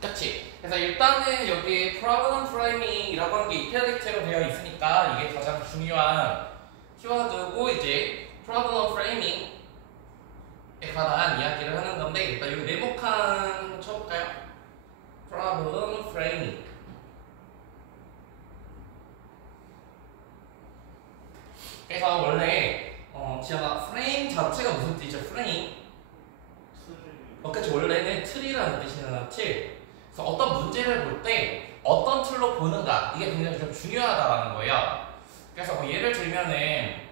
그치? 그래서 일단은 여기 problem framing이라고 하는 게 이탈릭체로 되어 있으니까 이게 가장 중요한 키워드고 이제 problem framing에 관한 이야기를 하는 건데 일단 여기 네모칸 한번 쳐볼까요? problem framing. 그래서 원래 지아가 frame 자체가 무슨 뜻이죠? frame? 그치 원래는 틀이라는 뜻이잖아 틀. 그래서 어떤 문제를 볼 때 어떤 틀로 보는가 이게 굉장히 좀 중요하다라는 거예요. 그래서 뭐 예를 들면은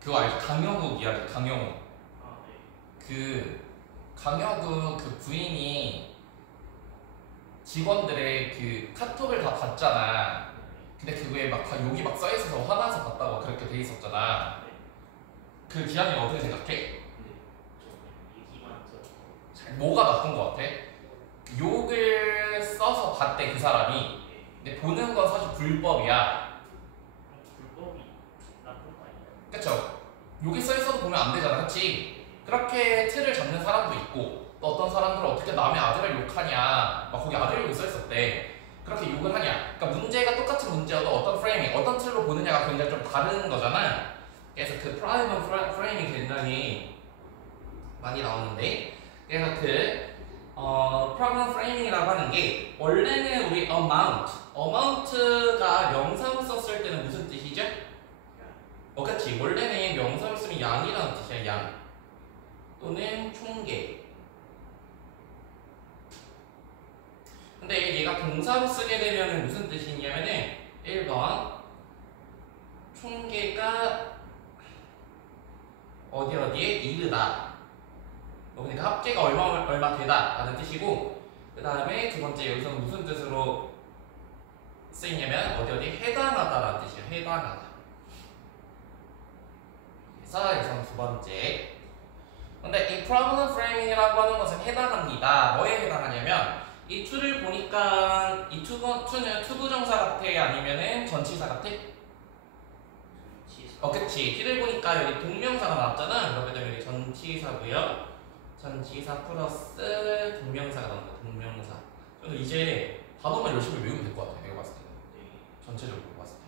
그거 알죠? 강영욱 이야기 강영욱. 그 강영욱 그 부인이 직원들의 그 카톡을 다 봤잖아. 근데 그거에 막 다 욕이 막 써있어서 화나서 봤다고 그렇게 돼 있었잖아. 그 기한이 어떻게 생각해? 뭐가 나쁜 것 같아? 욕을 써서 봤대 그 사람이. 근데 보는 건 사실 불법이야. 그쵸? 욕이 써있어도 보면 안 되잖아, 그치? 그렇게 틀을 잡는 사람도 있고 또 어떤 사람들은 어떻게 남의 아들을 욕하냐 막 거기 아들 욕이 써있었대. 그렇게 욕을 하냐. 그러니까 문제가 똑같은 문제여도 어떤 프레이밍, 어떤 틀로 보느냐가 굉장히 좀 다른 거잖아. 그래서 그 프라이머 프레이밍이 굉장히 많이 나오는데 그래서 problem framing이라고 하는 게 원래는 우리 amount가 명사로 썼을 때는 무슨 뜻이죠? 그치. 원래는 명사로 쓰면 양이라는 뜻이야, 양. 또는 총계. 근데 얘가 동사로 쓰게 되면 무슨 뜻이냐면은 1번 총계가 어디에 이르다. 그러니까 합계가 얼마 되다 라는 뜻이고 그 다음에 두 번째 여기서는 무슨 뜻으로 쓰이냐면 어디에 해당하다 라는 뜻이에요. 해당하다. 그래서 여기서는 두 번째. 근데 이 problem framing이라고 하는 것은 해당합니다. 뭐에 해당하냐면 이 to를 보니까 이 to는 투부정사 같아 아니면은 전치사 같아? 그치. t를 보니까 여기 동명사가 나왔잖아. 그렇게 되면 여기 전치사고요. 전치사 플러스 동명사가 나온다. 동명사. 저는 이제 단어만 열심히 외우면 될 것 같아. 내가 봤을 때는. 전체적으로 봤을 때.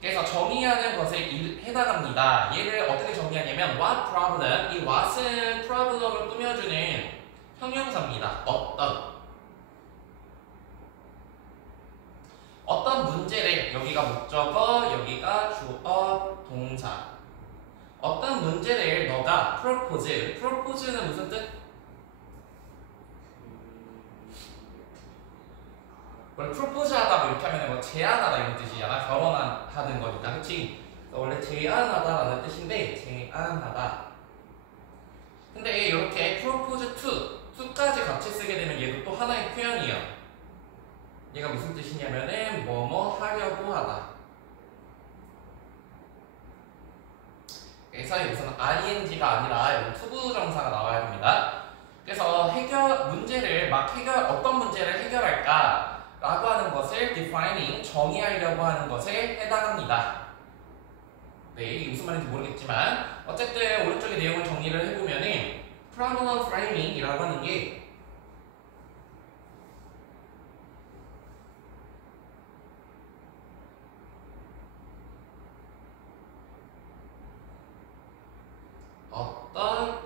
그래서 정의하는 것에 해당합니다. 얘를 어떻게 정의하냐면 what problem. 이 what은 problem을 꾸며주는 형용사입니다. 어떤 문제를 여기가 목적어, 여기가 주어, 동사. 어떤 문제를 너가 propose는 무슨 뜻? 원래 프로포즈하다 뭐 이렇게 하면 뭐 제안하다 이런 뜻이잖아. 결혼하는 거니까, 그치? 원래 제안하다라는 뜻인데 제안하다. 근데 이렇게 프로포즈 to까지 같이 쓰게 되면 얘도 또 하나의 표현이에요. 얘가 무슨 뜻이냐면은 뭐뭐 하려고 하다. 그래서 여기서는 ing가 아니라 여기 투부정사가 나와야 됩니다. 그래서 어떤 문제를 해결할까? 라고 하는 것을 defining, 정의하려고 하는 것에 해당합니다. 네, 이게 무슨 말인지 모르겠지만 어쨌든 오른쪽의 내용을 정리를 해보면은 problem framing이라고 하는 게 어떤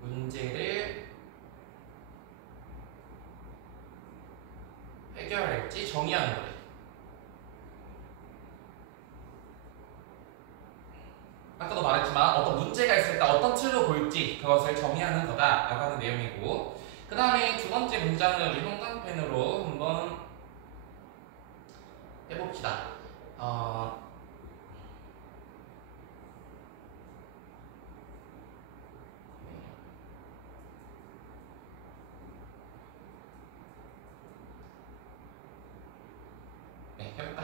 문제를 해결할지 정의하는 거예요. 아까도 말했지만 어떤 문제가 있을 때 어떤 틀로 볼지 그것을 정의하는 거다라고 하는 내용이고 그 다음에 두 번째 문장을 우리 형광펜으로 한번 해봅시다. 네, 해볼까?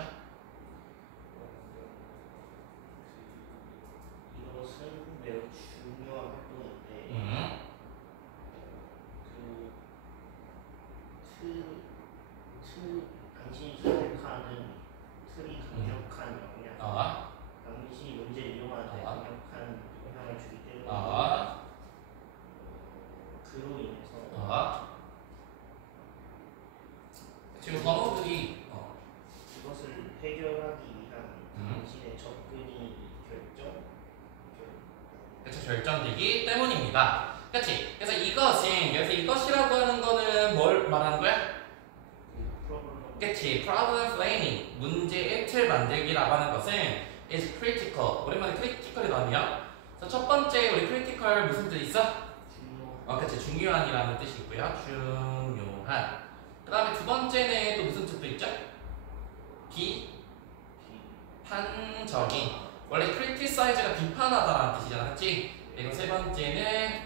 이것은 매우 중요한 활동인데 당신이 선택하는 틀이 강력한 영향, 당신이 문제를 이용하는 데 강력한 영향을 주기 때문에 그로 인해서 지금 단어들이 이것을 해결하기 위한 당신의 접근이 그쵸, 결정되기 때문입니다. 그치? 그래서 이것이라고 하는 거는 뭘 말하는 거야? 그치? problem framing, 문제의 틀 만들기라고 하는 것은 is critical. 오랜만에 critical이 나왔네요. 그래서 첫 번째 우리 critical 무슨 뜻 있어? 그치, 중요한이라는 뜻이 있고요. 중요한. 그 다음에 두 번째는 또 무슨 뜻도 있죠? 비판적인. 원래 criticize가 비판하다라는 뜻이잖아, 그치? 그리고 세 번째는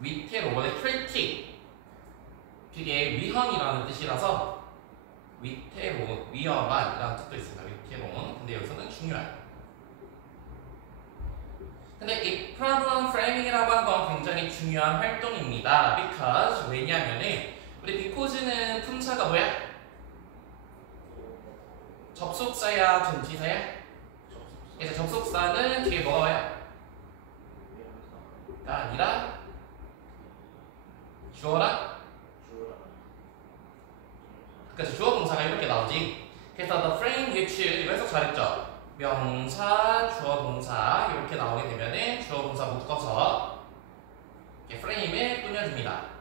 위태로. 원래 critic 그게 위험이라는 뜻이라서 위태로운, 위험한이라는 뜻도 있습니다. 위태로운. 근데 여기서는 중요한. 근데 이 problem framing이라고 하는 건 굉장히 중요한 활동입니다. because 왜냐면은 우리 because는 품사가 뭐야? 접속사야, 전치사야? 그래서 접속사는 뒤에 뭐가 와요? 가 아니라 주어랑? 그래서 주어 동사가 이렇게 나오지. 그래서 the frame which 이거 해석 잘했죠? 명사, 주어 동사 이렇게 나오게 되면은 주어 동사 묶어서 이렇게 프레임을 꾸며줍니다.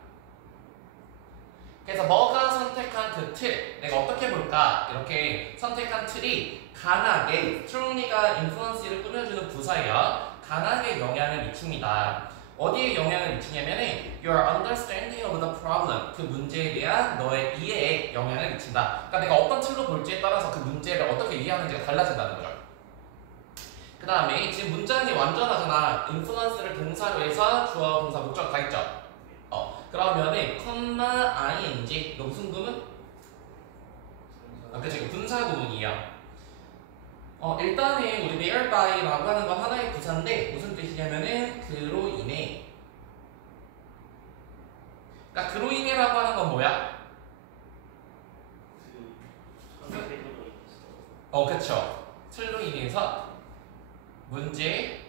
그래서 너가 선택한 그 틀, 내가 어떻게 볼까? 이렇게 선택한 틀이 강하게, strongly가 influence를 꾸며주는 부사예요. 강하게 영향을 미칩니다. 어디에 영향을 미치냐면은 your understanding of the problem, 그 문제에 대한 너의 이해에 영향을 미친다. 그러니까 내가 어떤 틀로 볼지에 따라서 그 문제를 어떻게 이해하는지가 달라진다는 거죠. 그 다음에 지금 문장이 완전하잖아. influence를 동사로 해서 주어, 동사, 목적 다 있죠. 그러면은 컴마 ing 이거 무슨 구문? 그치, 분사 구문이에요. 일단은 우리 thereby-라고 하는 건 하나의 부사인데 무슨 뜻이냐면은 그로 인해. 그러니까 그로 인해라고 하는 건 뭐야? 그쵸. 틀로 인해서 문제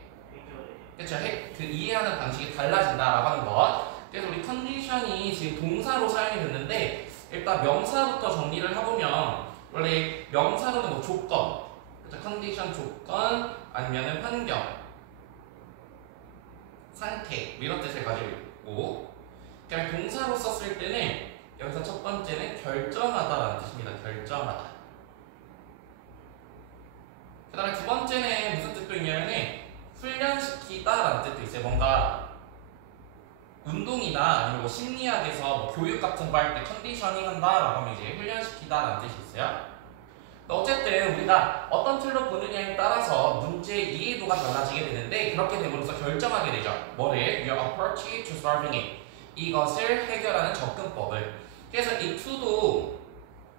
그쵸, 그 이해하는 방식이 달라진다라고 하는 것. 그래서 우리 컨디션이 지금 동사로 사용이 됐는데 일단 명사부터 정리를 해보면 원래 명사로는 뭐 조건, 그쵸, 컨디션 조건 아니면은 환경, 상태 이런 뜻을 가지고 있고, 그냥 동사로 썼을 때는 여기서 첫 번째는 결정하다라는 뜻입니다. 결정하다. 그 다음에 두 번째는 무슨 뜻도 있냐면은 훈련시키다라는 뜻도 있어요. 뭔가 운동이나 아니면 뭐 심리학에서 뭐 교육 같은 거 할 때 컨디셔닝 한다라고 하면 이제 훈련시키다라는 뜻이 있어요. 어쨌든 우리가 어떤 틀로 보느냐에 따라서 문제 이해도가 달라지게 되는데 그렇게 됨으로써 결정하게 되죠. 뭐를? Your approach to solving it. 이것을 해결하는 접근법을. 그래서 이 to도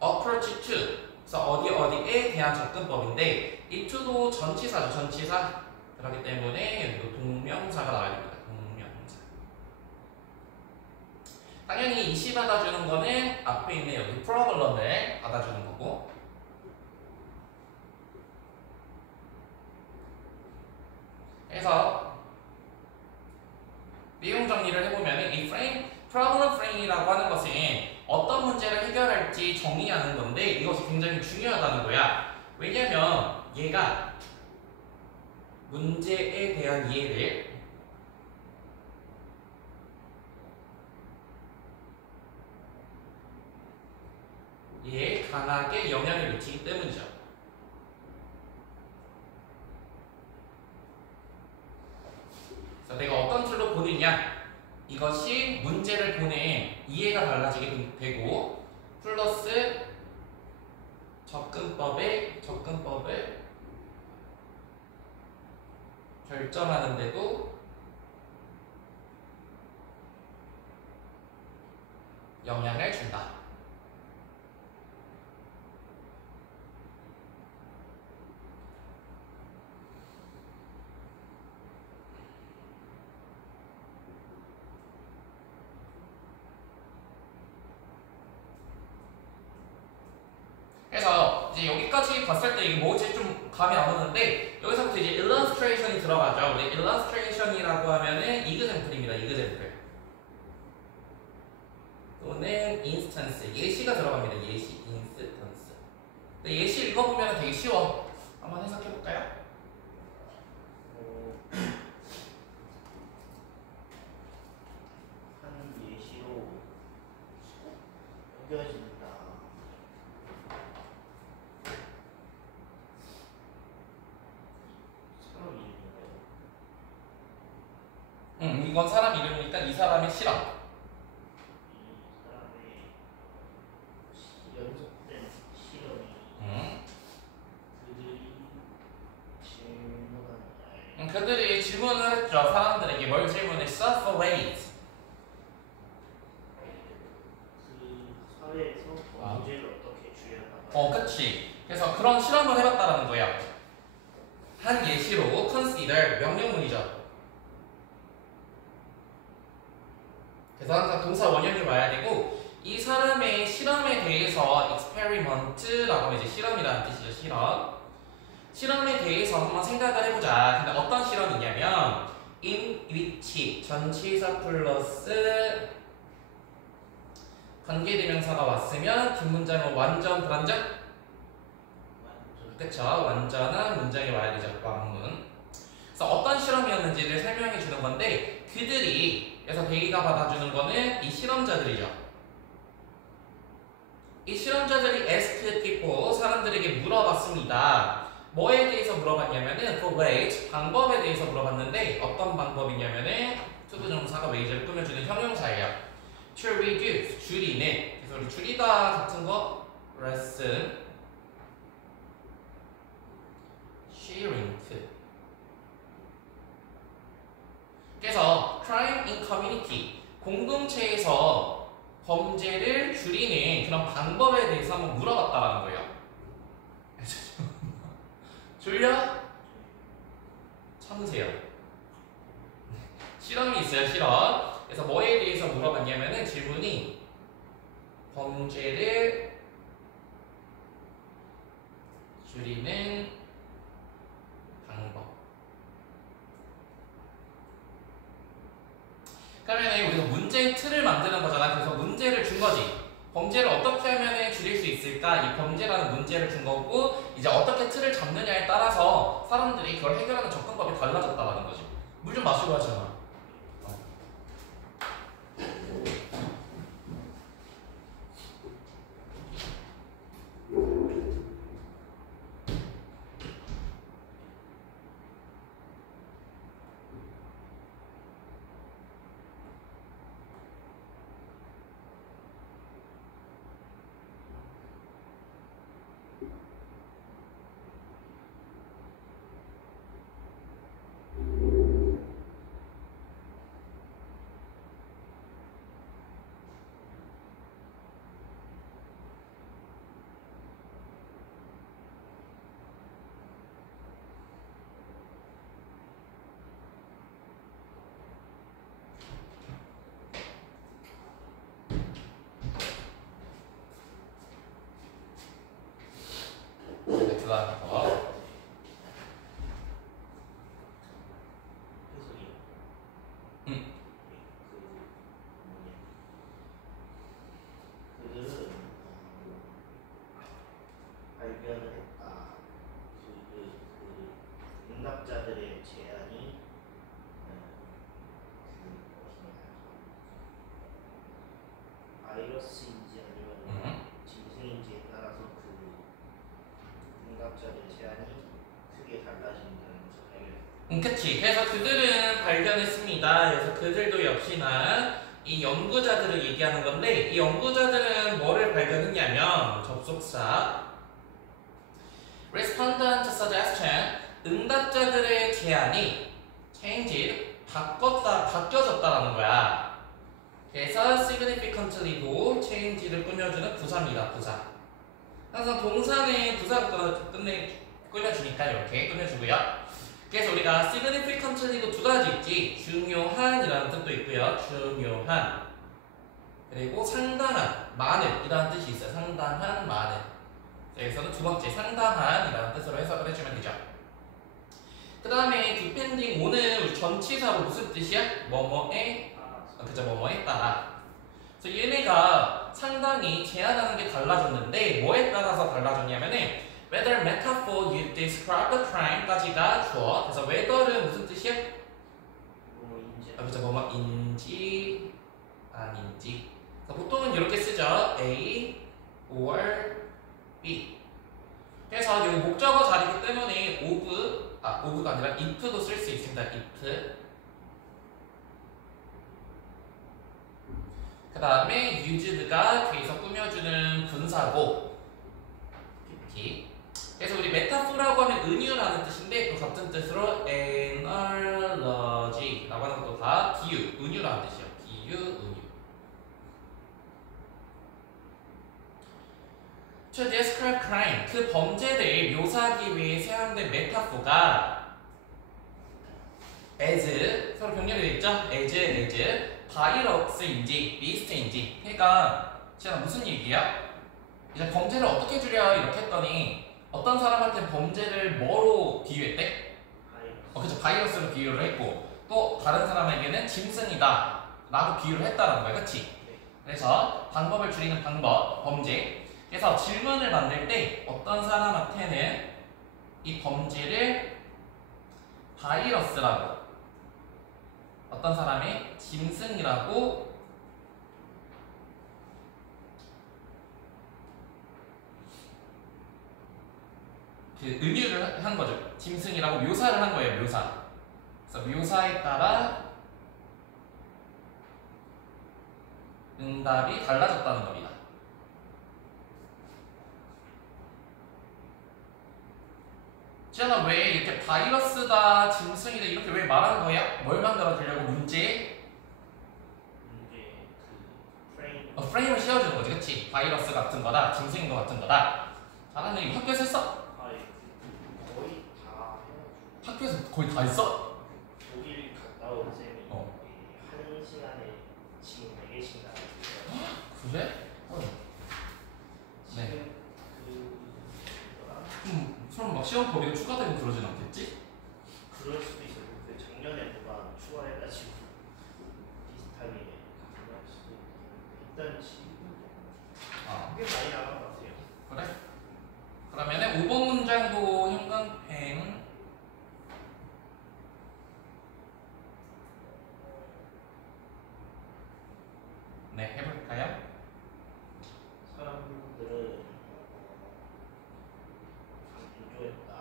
approach to, 그래서 어디에 대한 접근법인데 이 to도 전치사죠. 전치사. 그렇기 때문에 여기도 동명사가 나와야 됩니다. 동명사. 당연히 이시 받아주는 거는 앞에 있는 여기 프로블럼을 받아주는 거고, 그래서 내용 정리를 해보면 이 problem frame이라고 하는 것은 어떤 문제를 해결할지 정의하는 건데 이것이 굉장히 중요하다는 거야. 왜냐면 얘가 문제에 대한 이해를 강하게 영향을 미치기 때문이죠. 그래서 내가 어떤 틀로 보느냐, 이것이 문제를 보는 이해가 달라지게 되고 플러스 접근법을 결정하는데도 영향을 준다. 그래서 이제 여기까지 봤을 때 이게 뭐지 좀 감이 안 오는데 여기서부터 이제 illustration이 들어가죠. 우리 illustration이라고 하면은 이그샘플입니다. 이그샘플. 또는 instance 예시가 들어갑니다. 예시 instance. 근데 예시 읽어보면 되게 쉬워. 한번 해석해볼까요? 한 예시로 여겨진다. 사람 이름인가요? 이건 사람 이름이니까 이 사람의 실험. 이 사람의 연속된 실험이 그들이 질문을 했죠. 사람들에게 뭘 질문했어? For wait. 그 사회에서 문제를 어떻게 줄여나가? 그치. 그래서 그런 실험을 해봤다라는 거야. 한 예시로 consider 명령문이죠. 그래서 항상 동사 원형이 와야 되고 이 사람의 실험에 대해서 experiment라고 하면 이제 실험이라는 뜻이죠. 실험에 대해서 한번 생각을 해보자. 근데 어떤 실험이냐면 in which 전치사 플러스 관계대명사가 왔으면 뒷문장은 완전 불완전? 그쵸? 완전한 문장이 와야 되죠. 완문. 그래서 어떤 실험이었는지를 설명해 주는 건데 그들이 그래서 데이가 받아주는 거는 이 실험자들이죠. 이 실험자들이 asked people 사람들에게 물어봤습니다. 뭐에 대해서 물어봤냐면은 for wait 방법에 대해서 물어봤는데 어떤 방법이냐면은 투부정사가 wait를 꾸며주는 형용사예요. to reduce 줄이는 그래서 우리 줄이다 같은 거 lessen shrink 그래서 crime in community 공동체에서 범죄를 줄이는 그런 방법에 대해서 한번 물어봤다라는 거예요. 졸려? 참으세요. 실험이 있어요. 실험. 그래서 뭐에 대해서 물어봤냐면은 질문이 범죄를 줄이는 방법. 그러면 우리가 문제의 틀을 만드는 거잖아. 그래서 문제를 준 거지. 범죄를 어떻게 하면 줄일 수 있을까? 이 범죄라는 문제를 준 거고 이제 어떻게 틀을 잡느냐에 따라서 사람들이 그걸 해결하는 접근법이 달라졌다라는 거지. 물 좀 마시고 하잖아. 그 다음에 더 그들은 발견을 했다. 응답자들의 제안이 바이러스인지 아니면 짐승인지에 따라서 응답자들의 제안이 크게 달라진다는 것을 발견했다. 그치. 그래서 그들은 발견했습니다. 그래서 그들도 역시나 이 연구자들을 얘기하는 건데 이 연구자들은 뭐를 발견했냐면 접속사 respondent suggestion 응답자들의 제안이 changed 바뀌어졌다라는 거야. 그래서 significantly도 change를 꾸며주는 부사입니다. 부사. 항상 동사는 부사가 꾸며주니까 이렇게 꾸며주고요. 그래서 우리가 significantly도 두 가지 있지. 중요한이라는 뜻도 있고요. 중요한. 그리고 상당한, 많은 이라는 뜻이 있어요. 상당한, 많은. 여기서는 두 번째 상당한이라는 뜻으로 해석을 해주면 되죠. 그 다음에 depending on은 우리 전치사로 무슨 뜻이야? 뭐뭐에 그죠 뭐뭐에 따라. 그래서 얘네가 상당히 제한하는 게 달라졌는데 뭐에 따라서 달라졌냐면은 whether metaphor you describe the crime까지가 주어. 그래서 whether는 무슨 뜻이야? 그렇죠. 뭐뭐인지 아닌지. 그래서 보통은 이렇게 쓰죠. A or B. 그래서 여기 목적어 자리이기 때문에 of가 아니라 if도 쓸 수 있습니다. if. 그 다음에 used가 뒤에서 꾸며주는 분사고 PP. 그래서 우리 메타포라고 하면 은유라는 뜻인데 또 같은 뜻으로 analogy라고 하는 것도 다 비유, 은유라는 뜻이에요. 비유, 은유. To describe crime, 그 범죄를 묘사하기 위해 사용된 메타포가 as, 서로 병렬이 되어 있죠? as, 바이러스인지 비스트인지. 그러니까 제가 무슨 얘기야? 이제 범죄를 어떻게 줄여 이렇게 했더니 어떤 사람한테 범죄를 뭐로 비유했대? 그쵸, 바이러스로 비유를 했고 또 다른 사람에게는 짐승이다 라고 비유를 했다는 거야. 그치? 그래서 방법을 줄이는 방법, 범죄. 그래서 질문을 만들 때 어떤 사람한테는 이 범죄를 바이러스라고, 어떤 사람의 짐승이라고 그 은유를 한 거죠. 짐승이라고 묘사를 한 거예요. 묘사. 그래서 묘사에 따라 응답이 달라졌다는 겁니다. 지현아, 왜 이렇게 바이러스다, 짐승이다 이렇게 왜 말하는 거야? 뭘 만들어 주려고? 문제 프레임을 씌워주는 거지, 그치? 바이러스 같은 거다, 짐승인 거 같은 거다. 잘하네. 이거 학교에서 했어? 거의 다 해가지고. 학교에서 거의 다 했어? 독일 갔다 온 쌤이 한 시간에 지금 4개씩 나왔어요. 그래? 네. 설마 막 시험 범위가 추가되고 그러진 않겠지? 그럴 수도 있어요. 그 작년에 누가 추가해가지고 비슷하게 할 수도 있던 지금 꽤 많이 나간 것 같아요. 그래? 그러면은 5번 문장도 형광펜. 네, 해볼까요? 사람들은 강조했다.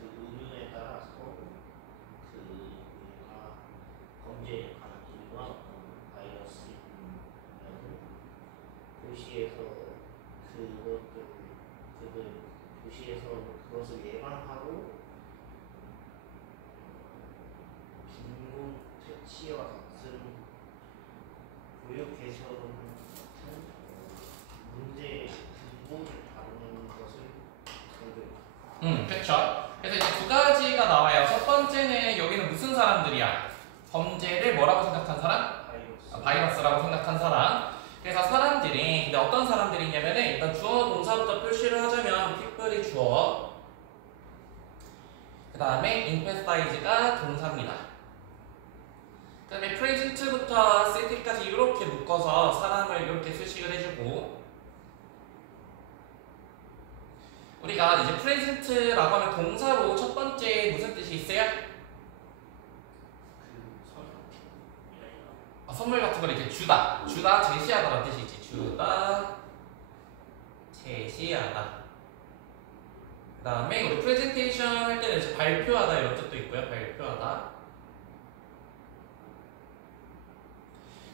그 의견에 따라서 그 우리가 범죄에 관한 일과 바이러스는 도시에서 도시에서 그것을 예방하고 빈곤 퇴치와 같은 교육 개선 같은 문제 근본을 다루는 것을 강조했다. 그쵸. 그래서 이제 두 가지가 나와요. 첫 번째는 여기는 무슨 사람들이야? 범죄를 뭐라고 생각한 사람? 바이러스라고 생각한 사람. 그래서 사람들이, 근데 어떤 사람들이냐면은 일단 주어 동사부터 표시를 하자면 people이 주어, 그 다음에 infestige가 동사입니다. 그 다음에 present부터 city까지 이렇게 묶어서 사람을 이렇게 수식을 해주고, 우리가 이제 present라고 하면 동사로 첫 번째 무슨 뜻이 있어요? 선물 같은 걸 이렇게 주다, 제시하다라는 뜻이지. 주다, 제시하다. 그 다음에 우리 프레젠테이션 할 때는 이제 발표하다 이런 뜻도 있고요. 발표하다.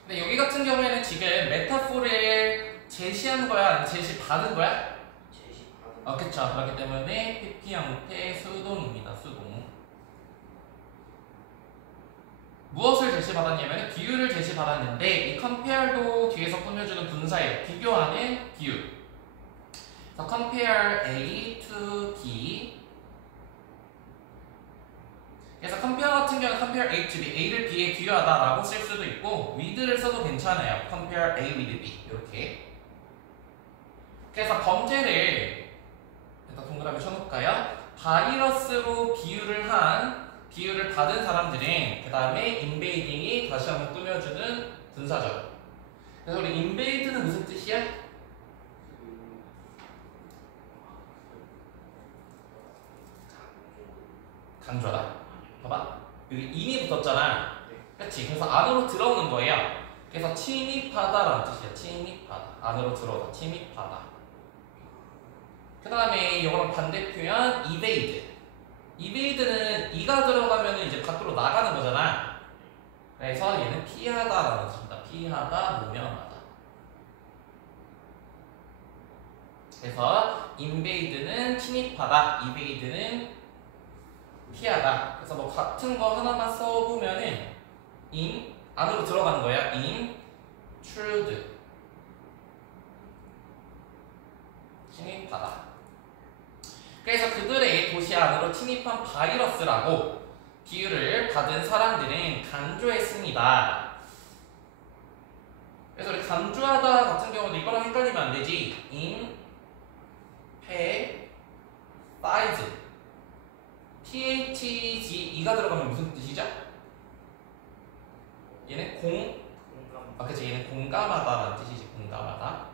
근데 여기 같은 경우에는 지금 메타포를 제시한 거야? 아니면 제시받은 거야? 제시받은. 그쵸. 그렇기 때문에 PP 형태 수동입니다. 수동. 무엇을 제시받았냐면 비유를 제시받았는데 이 compare도 뒤에서 꾸며주는 분사예요. 비교하는 비유. 그래서 compare A to B. 그래서 compare 같은 경우는 compare A to B, A를 B에 비교하다라고 쓸 수도 있고 with를 써도 괜찮아요. compare A with B 이렇게. 그래서 범죄를 일단 동그라미 쳐놓을까요? 바이러스로 비유를 한 기후를 받은 사람들은 그 다음에 인베이딩이 다시 한번 꾸며주는 분사죠. 그래서 우리 인베이드는 무슨 뜻이야? 강조하다. 봐봐. 여기 인이 붙었잖아. 그렇지? 그래서 안으로 들어오는 거예요. 그래서 침입하다라는 뜻이야. 침입하다. 안으로 들어오다. 침입하다. 그 다음에 이거랑 반대 표현 evade. evade는 이가 들어가면 이제 밖으로 나가는 거잖아. 그래서 얘는 피하다라는 뜻입니다. 피하다, 모면하다. 그래서 invade는 침입하다, evade는 피하다. 그래서 뭐 같은 거 하나만 써보면은 in 안으로 들어가는 거야. intrude 침입하다. 그래서 그들의 도시 안으로 침입한 바이러스라고 기후를 받은 사람들은 강조했습니다. 그래서 우리 강조하다 같은 경우도 이거랑 헷갈리면 안 되지. emphasize THG E가 들어가면 무슨 뜻이죠? 얘는 그치, 얘는 공감하다라는 뜻이지. 공감하다.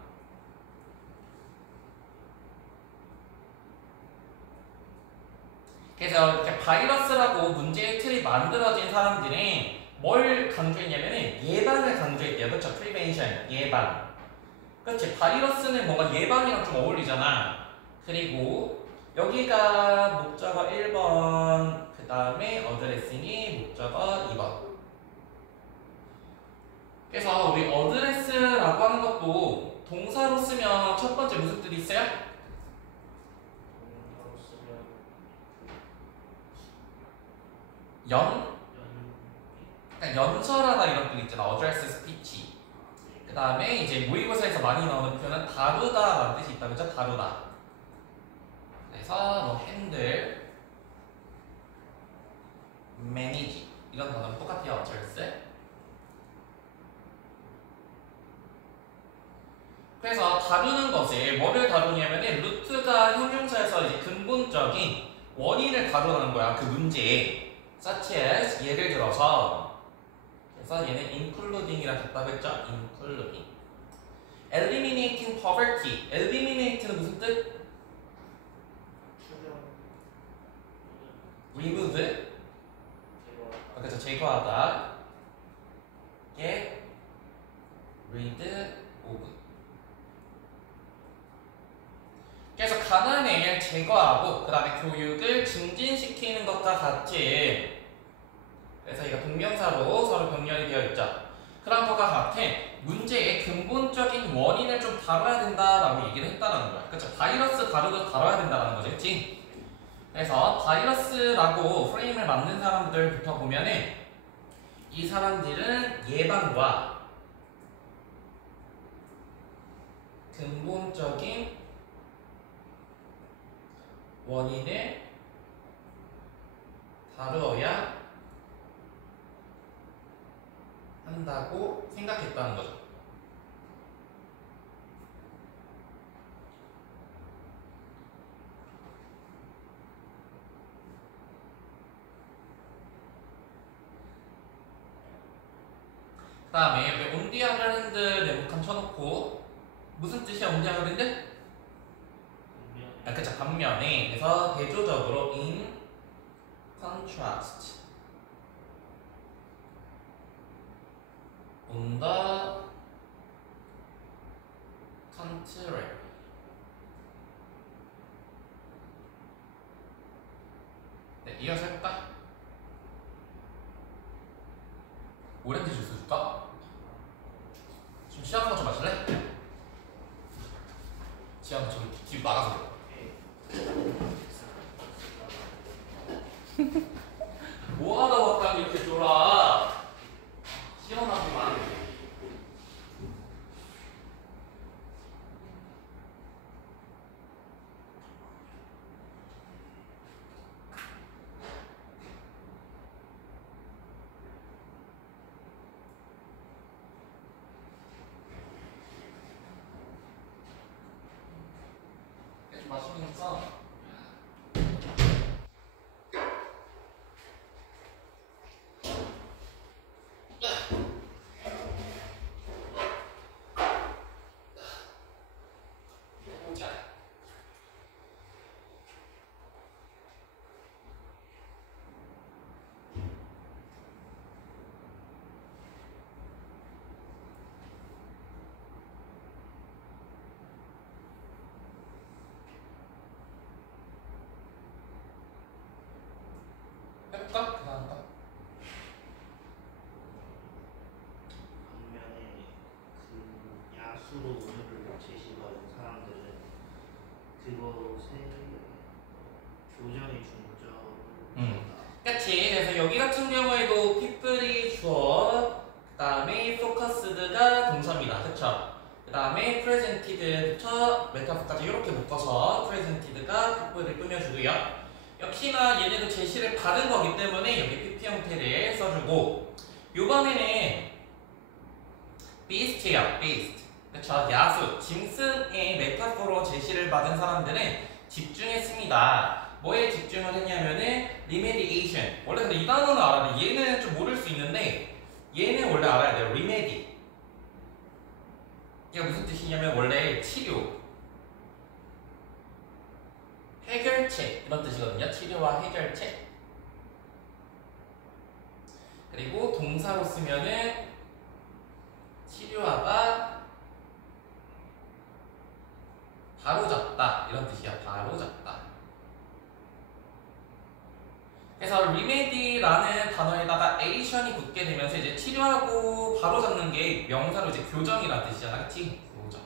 그래서 이렇게 바이러스라고 문제의 틀이 만들어진 사람들은 뭘 강조했냐면은 예방을 강조했대요. 그렇죠? 프리벤션, 예방. 그렇지. 바이러스는 뭔가 예방이랑 좀 어울리잖아. 그리고 여기가 목적어 1번, 그 다음에 어드레싱이 목적어 2번. 그래서 우리 어드레스라고 하는 것도 동사로 쓰면 첫 번째 무슨 뜻이 있어요? 그러니까 연설하다 이런 뜻 있잖아. address speech. 그 다음에 이제 모의고사에서 많이 나오는 표현은 다루다라는 뜻이 있다. 그죠? 다루다. 그래서 뭐 handle, manage 이런 단어는 똑같아요. address. 그래서 다루는 것을 뭐를 다루냐면은 루트가 형용사에서 이제 근본적인 원인을 다루는 거야. 그 문제에. such as 예를 들어서 그래서 얘는 including이라 됐다고 했죠? including. eliminating poverty. eliminate는 무슨 뜻? remove. 그래서 제거하다. get rid of. 그래서 가난을 제거하고 그 다음에 교육을 증진시키는 것과 같이, 그래서 이거 동명사로 서로 병렬이 되어 있죠. 그런 것과 같은 문제의 근본적인 원인을 좀 다뤄야 된다라고 얘기를 했다는 거야. 그렇죠? 바이러스 다루도 다뤄야 된다는 거죠, 그렇지? 그래서 바이러스라고 프레임을 만든 사람들부터 보면은 이 사람들은 예방과 근본적인 원인을 다루어야 한다고 생각했다는 거죠. 그 다음에 여기 온디아그랜드 네모칸 쳐놓고 무슨 뜻이야 온디아그랜드? 그쵸, 반면에. 그래서 대조적으로 in contrast, on the contrary. 네, 이어서 해볼까? 오렌지 주스 줄까? 좀 시원한 거 좀 마실래? 지금 저기 뒤로 나가서 그래. 뭐하다 왔다니 이렇게 졸아. 시원하지만. 좀 마시면서 그것의 교정의 중점을 그치. 그래서 여기 같은 경우에도 people이 주어, 그 다음에 focused가 동사입니다. 그쵸? 그 다음에 presented, 그쵸? 메타포까지 이렇게 묶어서 presented가 people을 꾸며주고요. 역시나 얘네도 제시를 받은 거기 때문에 여기 PP 형태를 써주고, 요번에는 beast야, beast. 그쵸? 야수, 짐승의 메타포로 제시를 받은 사람들은 집중했습니다. 뭐에 집중을 했냐면은 remediation. 원래 근데 이 단어는 알아야 돼. 얘는 좀 모를 수 있는데 얘는 원래 알아야 돼요. remedy. 이게 무슨 뜻이냐면 원래 치료, 해결책 이런 뜻이거든요. 치료와 해결책. 그리고 동사로 쓰면은 치료하다, 바로잡다 이런 뜻이야. 바로잡다. 그래서 remedy라는 단어에다가 ation이 붙게 되면서 이제 치료하고 바로잡는 게 명사로 이제 교정이라는 뜻이잖아, 그렇지? 교정.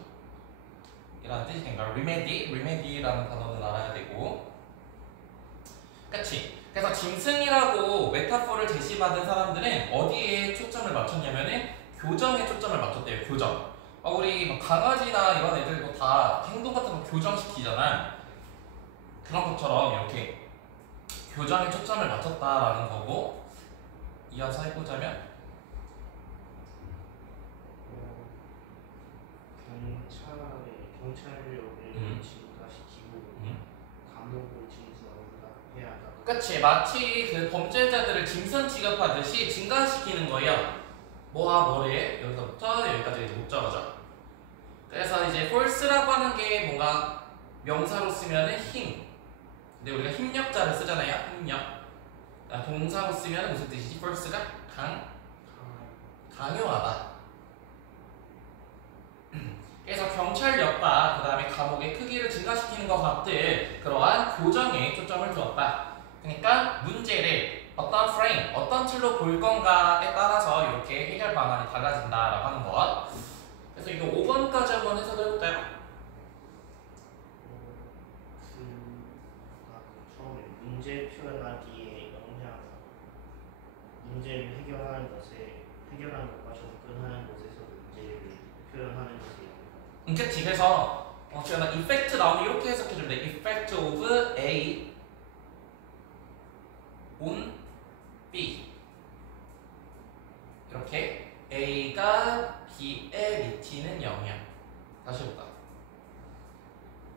이라는 뜻이니까 remedy라는 단어는 알아야 되고, 그렇지? 그래서 짐승이라고 메타포를 제시받은 사람들은 어디에 초점을 맞췄냐면은 교정에 초점을 맞췄대요. 교정. 우리 뭐 강아지나 이런 애들도 다 행동 같은 거 교정시키잖아. 그런 것처럼 이렇게 교정에 초점을 맞췄다라는 거고, 이어서 해보자면 경찰력을 증가시키고 감옥을 증수해야 한다. 그치, 마치 그 범죄자들을 짐승 취급하듯이 증가시키는 거예요. 뭐와 뭐래 여기서부터 여기까지 이제 목적어죠. 그래서 이제 force라고 하는 게 뭔가 명사로 쓰면은 힘. 근데 우리가 힘력자를 쓰잖아요. 힘력. 동사로 쓰면 무슨 뜻이지? force가 강요하다. 그래서 경찰력과 그 다음에 감옥의 크기를 증가시키는 것 같은 그러한 교정에 초점을 두었다. 그러니까 문제를 어떤 프레임, 어떤 틀로 볼 건가에 따라서 이렇게 해결 방안이 달라진다라고 하는 것. 그래서 이거 5번까지 한번 해석을 해볼까요? 처음에 문제 표현하기에 영향, 문제를 해결하는 것과 접근하는 것에서 문제를 표현하는 것에 영향. 그치. 그래서 제가 effect 나오면 이렇게 해석해주면 돼. effect of A on B. 이렇게 A가 B에 미치는 영향. 다시 해볼까?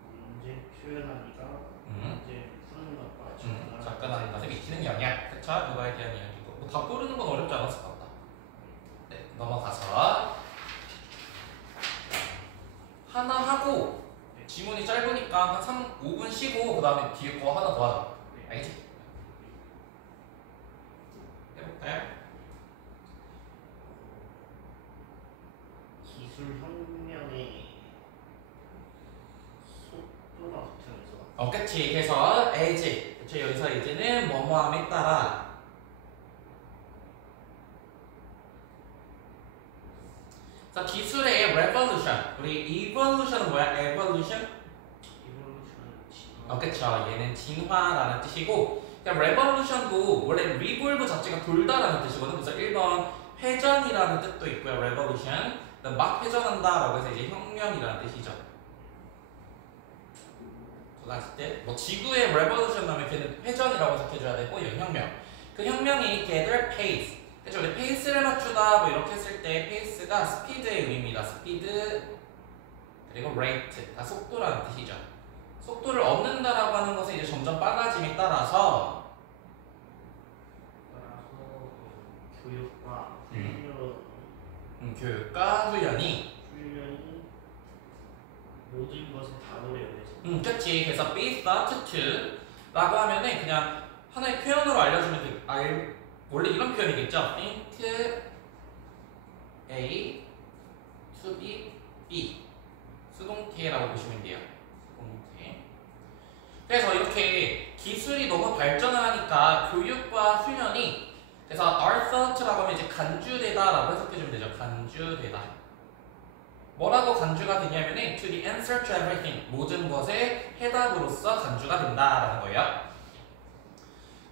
문제 표현하기가 문제를 푸는 것과 접근하는 것에 미치는 영향. 그쵸? 그거에 대한 이야기고. 뭐 다 고르는 건 어렵지 않았을 것 같다. 네, 넘어가서 하나 하고 지문이 짧으니까 한 5분 쉬고 그 다음에 뒤에 거 하나 더 하자. 알겠지? 해볼까요? 기술 혁명의 속도가 붙으면서 그치. 그래서 as. 그쵸. 여기서 as는 뭐뭐함에 따라. 자, 기술의 revolution. 우리 evolution은 뭐야? evolution? 그쵸. 얘는 진화라는 뜻이고, revolution도 원래 revolve 자체가 돌다라는 뜻이거든. 그래서 1번 회전이라는 뜻도 있고요. revolution. 막 회전한다라고 해서 이제 혁명이라는 뜻이죠. 봤을 때, 뭐 지구의 revolution 하면 걔는 회전이라고 해석해줘야 되고, 이건 혁명. 그 혁명이 gather pace. 그쵸. 우리 페이스를 맞추다 뭐 이렇게 했을 때 페이스가 스피드의 의미입니다. 스피드 그리고 rate 다 속도라는 뜻이죠. 속도를 얻는다라고 하는 것은 이제 점점 빨라짐에 따라서 교육과 훈련이 모든 것을 다 노려내서 그치. 그래서 be thought to 라고 하면은 그냥 하나의 표현으로 알려주면 돼. 원래 이런 표현이겠죠. think A to be B. 수동태라고 보시면 돼요. 수동태. 그래서 이렇게 기술이 너무 발전을 하니까 교육과 훈련이, 그래서 are thought라고 하면 이제 간주되다라고 해석해주면 되죠. 간주되다. 뭐라고 간주가 되냐면은 to the answer to everything 모든 것의 해답으로서 간주가 된다라는 거예요.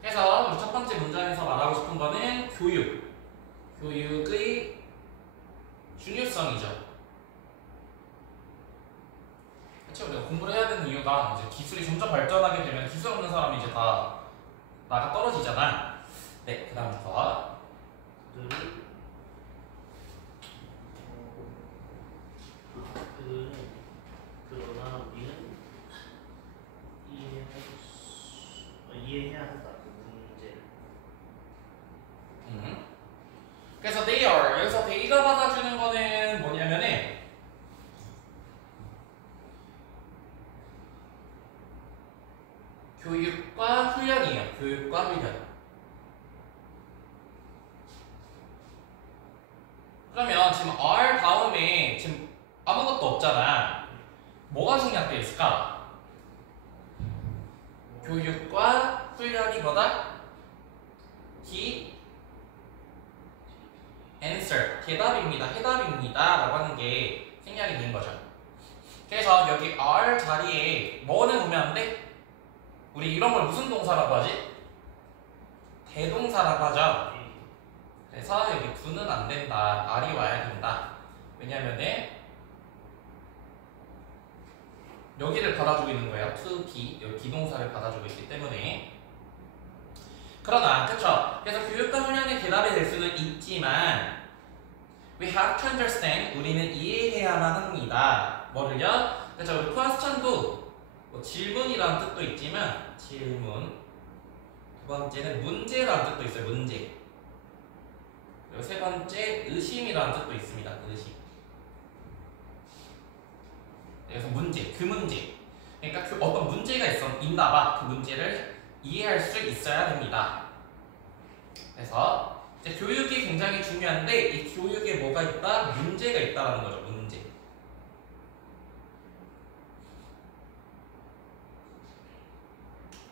그래서 우리 첫 번째 문장에서 말하고 싶은 거는 교육의 중요성이죠. 그렇죠. 우리가 공부를 해야 되는 이유가 이제 기술이 점점 발전하게 되면 기술 없는 사람이 이제 다 나가 떨어지잖아. 네, 그다음부터 그들은 그러나 우리는 이해해야 한다. 그 문제를. 그래서 they are 여기서 they가 받아주는 거는 뭐냐면은 교육과 훈련이에요. 교육과 훈련. 그러면 지금 are 다음에 지금 아무것도 없잖아. 뭐가 생략되어 있을까? 교육과 훈련이 뭐다? the answer, 대답입니다. 해답입니다. 라고 하는 게 생략이 된 거죠. 그래서 여기 are 자리에 뭐는 오면 안 돼? 우리 이런 걸 무슨 동사라고 하지? 대동사라고 하죠. 그래서 여기 do는 안 된다. R이 와야 된다. 왜냐면은 여기를 받아주고 있는 거예요. to be 여기 비동사를 받아주고 있기 때문에. 그러나 그쵸? 그래서 교육과 훈련의 대답이 될 수는 있지만 we have to understand 우리는 이해해야만 합니다. 뭐를요? 그쵸? 우리 question도 뭐 질문이라는 뜻도 있지만 질문 두 번째는 문제라는 뜻도 있어요. 문제. 그리고 세 번째 의심이라는 뜻도 있습니다. 의심. 그래서 문제, 그 문제. 그러니까 그 어떤 문제가 있나봐. 그 문제를 이해할 수 있어야 됩니다. 그래서 이제 교육이 굉장히 중요한데 이 교육에 뭐가 있다? 문제가 있다라는 거죠. 문제.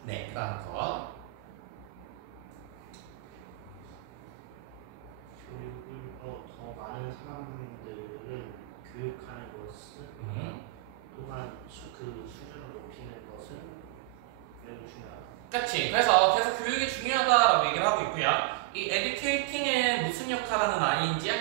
네, 그다음 거. 교육을 더 많은 사람들을 교육하는 것은 또한 그 수준을 높이는 것은 매우 중요하다. 그치. 그래서 계속 교육이 중요하다라고 얘기를 하고 있고요. 이 educating은 무슨 역할하는 아이인지요?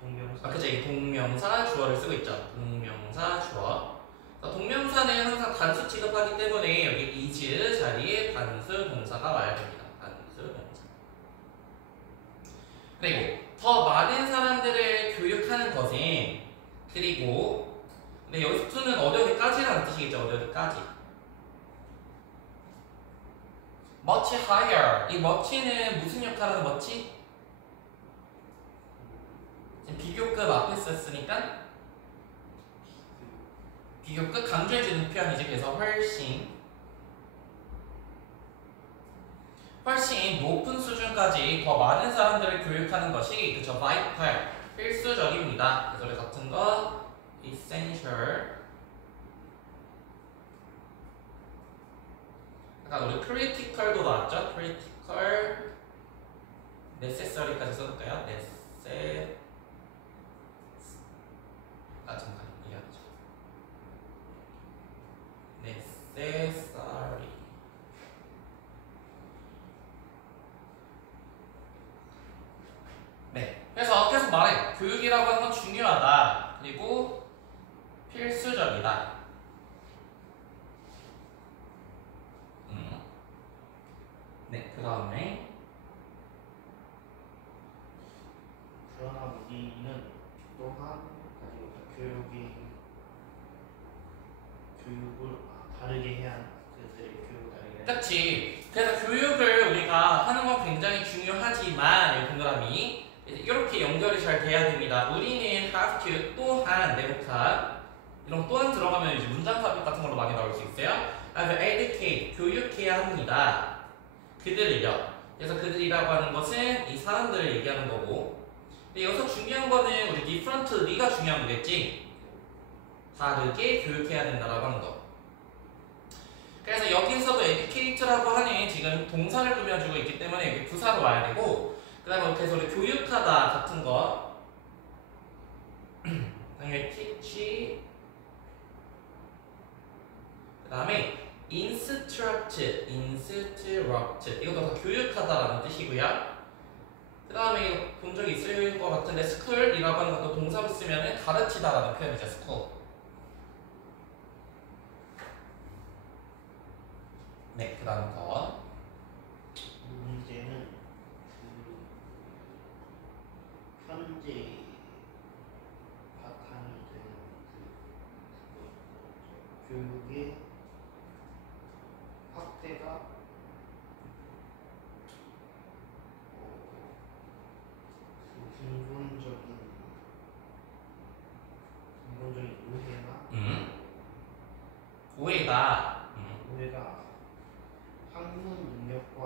동명사. 그치. 동명사 주어를 쓰고 있죠. 동명사 주어. 동명사는 항상 단수 취급하기 때문에 여기 is 자리에 단수 동사가 와야 됩니다. 단수 동사. 그리고 더 많은 사람들을 교육하는 것은 그리고 근데 여기서 to는 어디까지라는 뜻이겠죠. 어디까지. much higher. 이 much는 무슨 역할하는 much? 비교급 앞에 썼으니까 비교급 강조해주는 표현이지. 그래서 훨씬 높은 수준까지 더 많은 사람들을 교육하는 것이 그쵸 vital 필수적입니다. 그래서 우리 같은 거 essential. 아까 우리 critical도 나왔죠. critical necessary까지 써볼까요? 잠깐 이해하죠. necessary. 네. 그래서 계속 말해. 교육이라고 하는 건 중요하다. 그리고 필수적이다. 네. 그 다음에 그러나 우리는 또한 교육을 다르게 해야 한다. 그들의 교육을 다르게 해야 한다. 그치. 그래서 교육을 우리가 하는 건 굉장히 중요하지만 이 동그라미 이렇게 연결이 잘 돼야 됩니다. 우리는 have to 또한 네모칸 이런 또한 들어가면 이제 문장 삽입 같은 걸로 많이 나올 수 있어요. have educate 교육해야 합니다. 그들을요. 그래서 그들이라고 하는 것은 이 사람들을 얘기하는 거고. 근데 여기서 중요한 거는 우리 differently가 중요한 거겠지. 다르게 교육해야 된다라고 하는 거. 그래서 여기서도 educate라고 하는 지금 동사를 꾸며주고 있기 때문에 여기 부사로 와야 되고, 그 다음에 그래서 우리 교육하다 같은 거 아니면 teach. 그 다음에 instruct. 이것도 다 교육하다라는 뜻이고요. 그 다음에 본 적이 있을 것 같은데 school이라고 하는 것도 동사로 쓰면 가르치다라는 표현이죠. school. 네, 그 다음 거. 문제는 그 현재 바탕이 되는 그 교육의 확대가 그 근본적인 오해나 오해다. 오해가 학문 능력과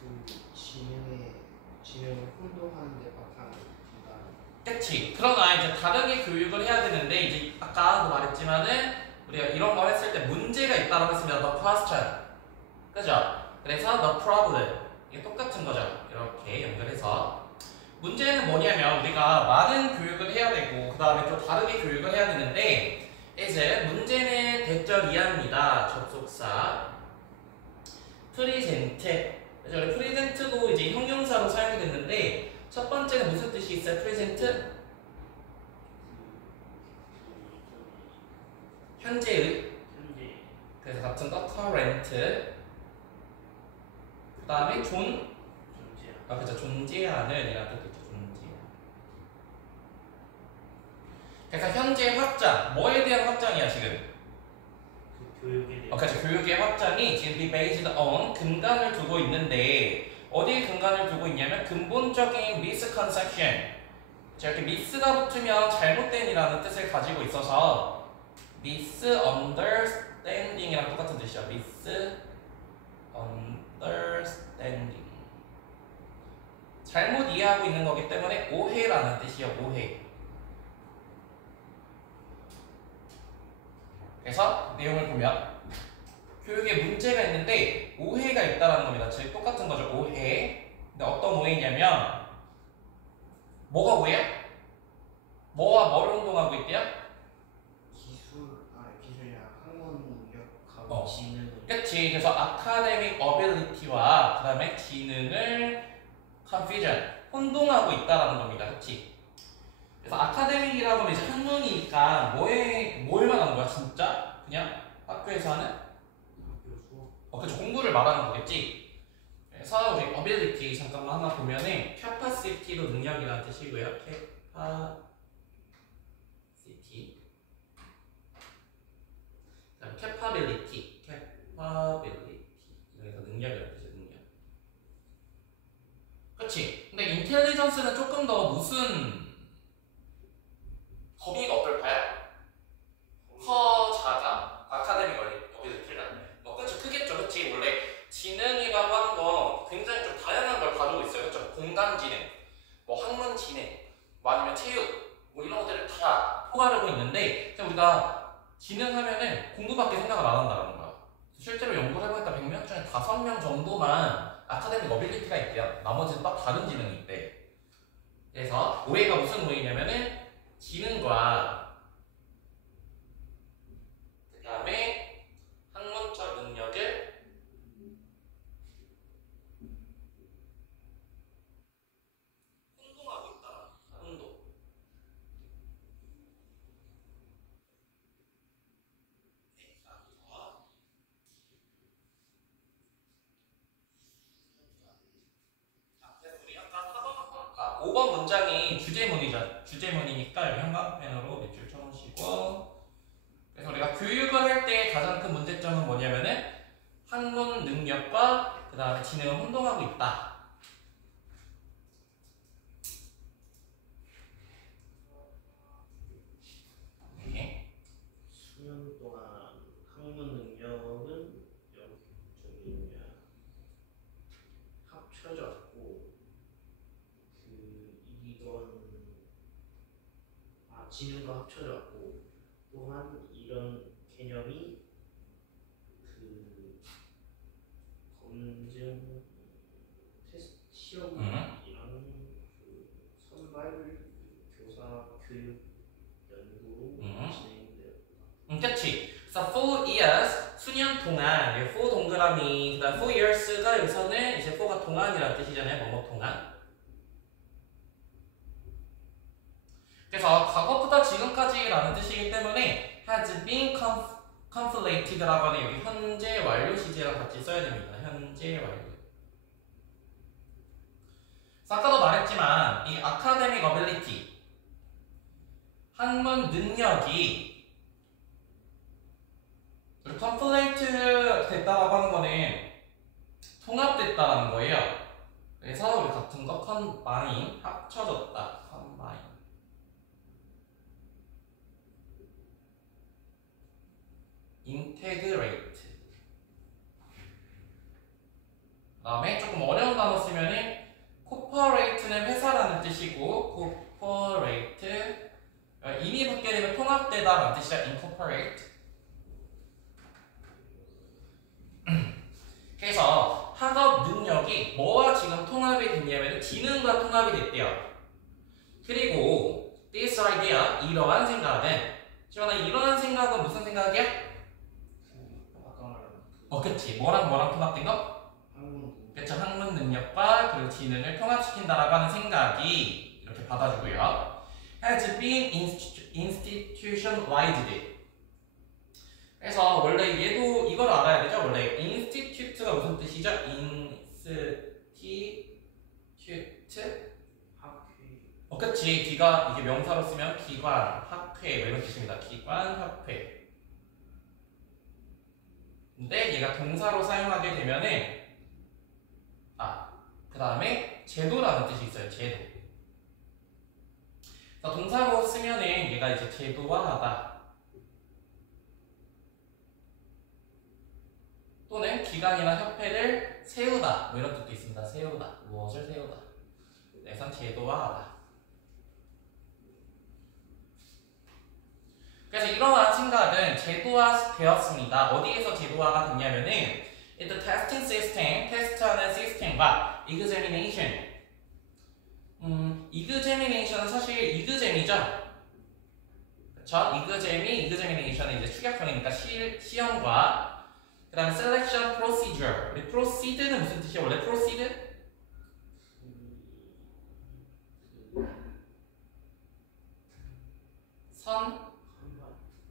그 지능을 혼동하는 데 바탕이 둔다. 그치. 그러나 이제 다르게 교육을 해야 되는데 이제 아까도 말했지만은 우리가 이런 거 했을 때 문제가 있다고 했습니다. The question. 그죠? 그래서 the problem. 이게 똑같은 거죠. 이렇게 연결해서 문제는 뭐냐면 우리가 많은 교육을 해야 되고 그 다음에 또 다르게 교육을 해야 되는데 이제 문제는 대절 이하입니다. 접속사 프리젠트. 그래서 프리젠트도 이제 형용사로 사용이 됐는데 첫 번째는 무슨 뜻이 있어요? 프리젠트? 현재의. 그래서 같은 거 current. 그 다음에 그죠. 존재하는 이라는 뜻이죠. 존재하는. 그래서 현재 확장. 뭐에 대한 확장이야 지금? 그 교육에 대한. 그렇죠. 교육의 확장이 지금 be based on 근간을 두고 있는데 어디에 근간을 두고 있냐면 근본적인 misconception. 이렇게 mis가 붙으면 잘못된이라는 뜻을 가지고 있어서 misunderstanding이랑 똑같은 뜻이죠. misunderstanding. 잘못 이해하고 있는 거기 때문에 오해라는 뜻이에요. 오해. 그래서 내용을 보면 교육에 문제가 있는데 오해가 있다는 겁니다. 즉 똑같은 거죠. 오해. 근데 어떤 오해냐면 뭐가 오해야? 뭐와 뭐를 혼동하고 있대요? 기술이나 학문 능력하고 지능. 그치. 그래서 academic ability와 그 다음에 지능을 confusion, 혼동하고 있다는 겁니다. 그치? 그래서 academic이라고 하면 이제 학문이니까 뭘 말하는 거야 진짜? 그냥 학교에서 하는? 그치. 공부를 말하는 거겠지? 그래서 우리 ability 잠깐만 하나 보면은 capacity도 능력이라는 뜻이고요. capability. 여기서 능력이라는 뜻이에요. 능력. 그치? 근데 인텔리전스는 조금 더 무슨 범위가 어떨까요? 작아. 아카데믹 어빌리티는 그치 크겠죠. 그치? 원래 지능이라고 하는 건 굉장히 좀 다양한 걸 가지고 있어요. 그쵸? 공간 지능, 뭐 학문 지능, 뭐 아니면 체육, 뭐 이런 것들을 다 포괄하고 있는데 우리가 지능하면은 공부밖에 생각을 안 한다는 거야. 실제로 연구를 해보니까 100명 중에 5명 정도만 아카데믹 어빌리티가 있대요. 나머지는 딱 다른 지능이 있대. 그래서 오해가 무슨 오해냐면은 지능과 그 다음에 학문적 능력을 혼동하고 있다. 혼동. 5번 문장이 주제문이죠. 주제문이니까 여기 형광펜으로 밑줄 쳐놓으시고. 그래서 우리가 교육을 할 때 가장 큰 문제점은 뭐냐면은 학문 능력과 그 다음에 지능을 혼동하고 있다. 네. 수년 동안 학문 능력은 합쳐졌고 지능과 합쳐졌고 또한 이런 개념이 그 검증 시험 이런 그 선발 교사 교육 4년 동안, for 동그라미, 그 다음 for years가 여기서는 이제 for가 동안이라는 뜻이잖아요. 뭐뭐 동안. 그래서 과거부터 지금까지라는 뜻이기 때문에 has been completed라고 하는 여기 현재 완료 시제랑 같이 써야 됩니다. 현재 완료. 그래서 아까도 말했지만 이 academic ability 학문 능력이 complete 됐다라고 하는 거는 통합됐다라는 거예요. 그래서 우리 같은 거 combine 합쳐졌다. combine integrate. 그 다음에 조금 어려운 단어 쓰면은 cooperate는 회사라는 뜻이고 cooperate 이미 붙게 되면 통합되다 라는 뜻이야. incorporate. 그래서 학업 능력이 뭐와 지금 통합이 됐냐면 지능과 통합이 됐대요. 그리고 this idea 이러한 생각은 지원아 이러한 생각은 무슨 생각이야? 아까 말한 그치. 뭐랑 통합된 거? 학문 그쵸. 학문 능력과 그리고 지능을 통합시킨다라고 하는 생각이 이렇게 받아주고요. has been institutionalized. 그래서 원래 얘도 이걸 알아야 되죠. 원래 institute가 무슨 뜻이죠? institute. 학회 그치. 기가 이게 명사로 쓰면 기관, 학회 이런 뜻입니다. 기관, 학회. 근데 얘가 동사로 사용하게 되면은 그 다음에 제도라는 뜻이 있어요. 제도. 그래서 동사로 쓰면은 얘가 이제 제도화하다. 또는 기관이나 협회를 세우다 뭐 이런 뜻도 있습니다. 세우다. 무엇을 세우다. 그래서 제도화하다. 그래서 이러한 생각은 제도화되었습니다. 어디에서 제도화가 됐냐면은 일단 testing system, 테스트하는 시스템과 examination. examination은 사실 exam이죠. 그쵸? examination은 이제 추격형이니까 시험과 그 다음에 selection procedure. 우리 proceed는 무슨 뜻이야? 원래 proceed?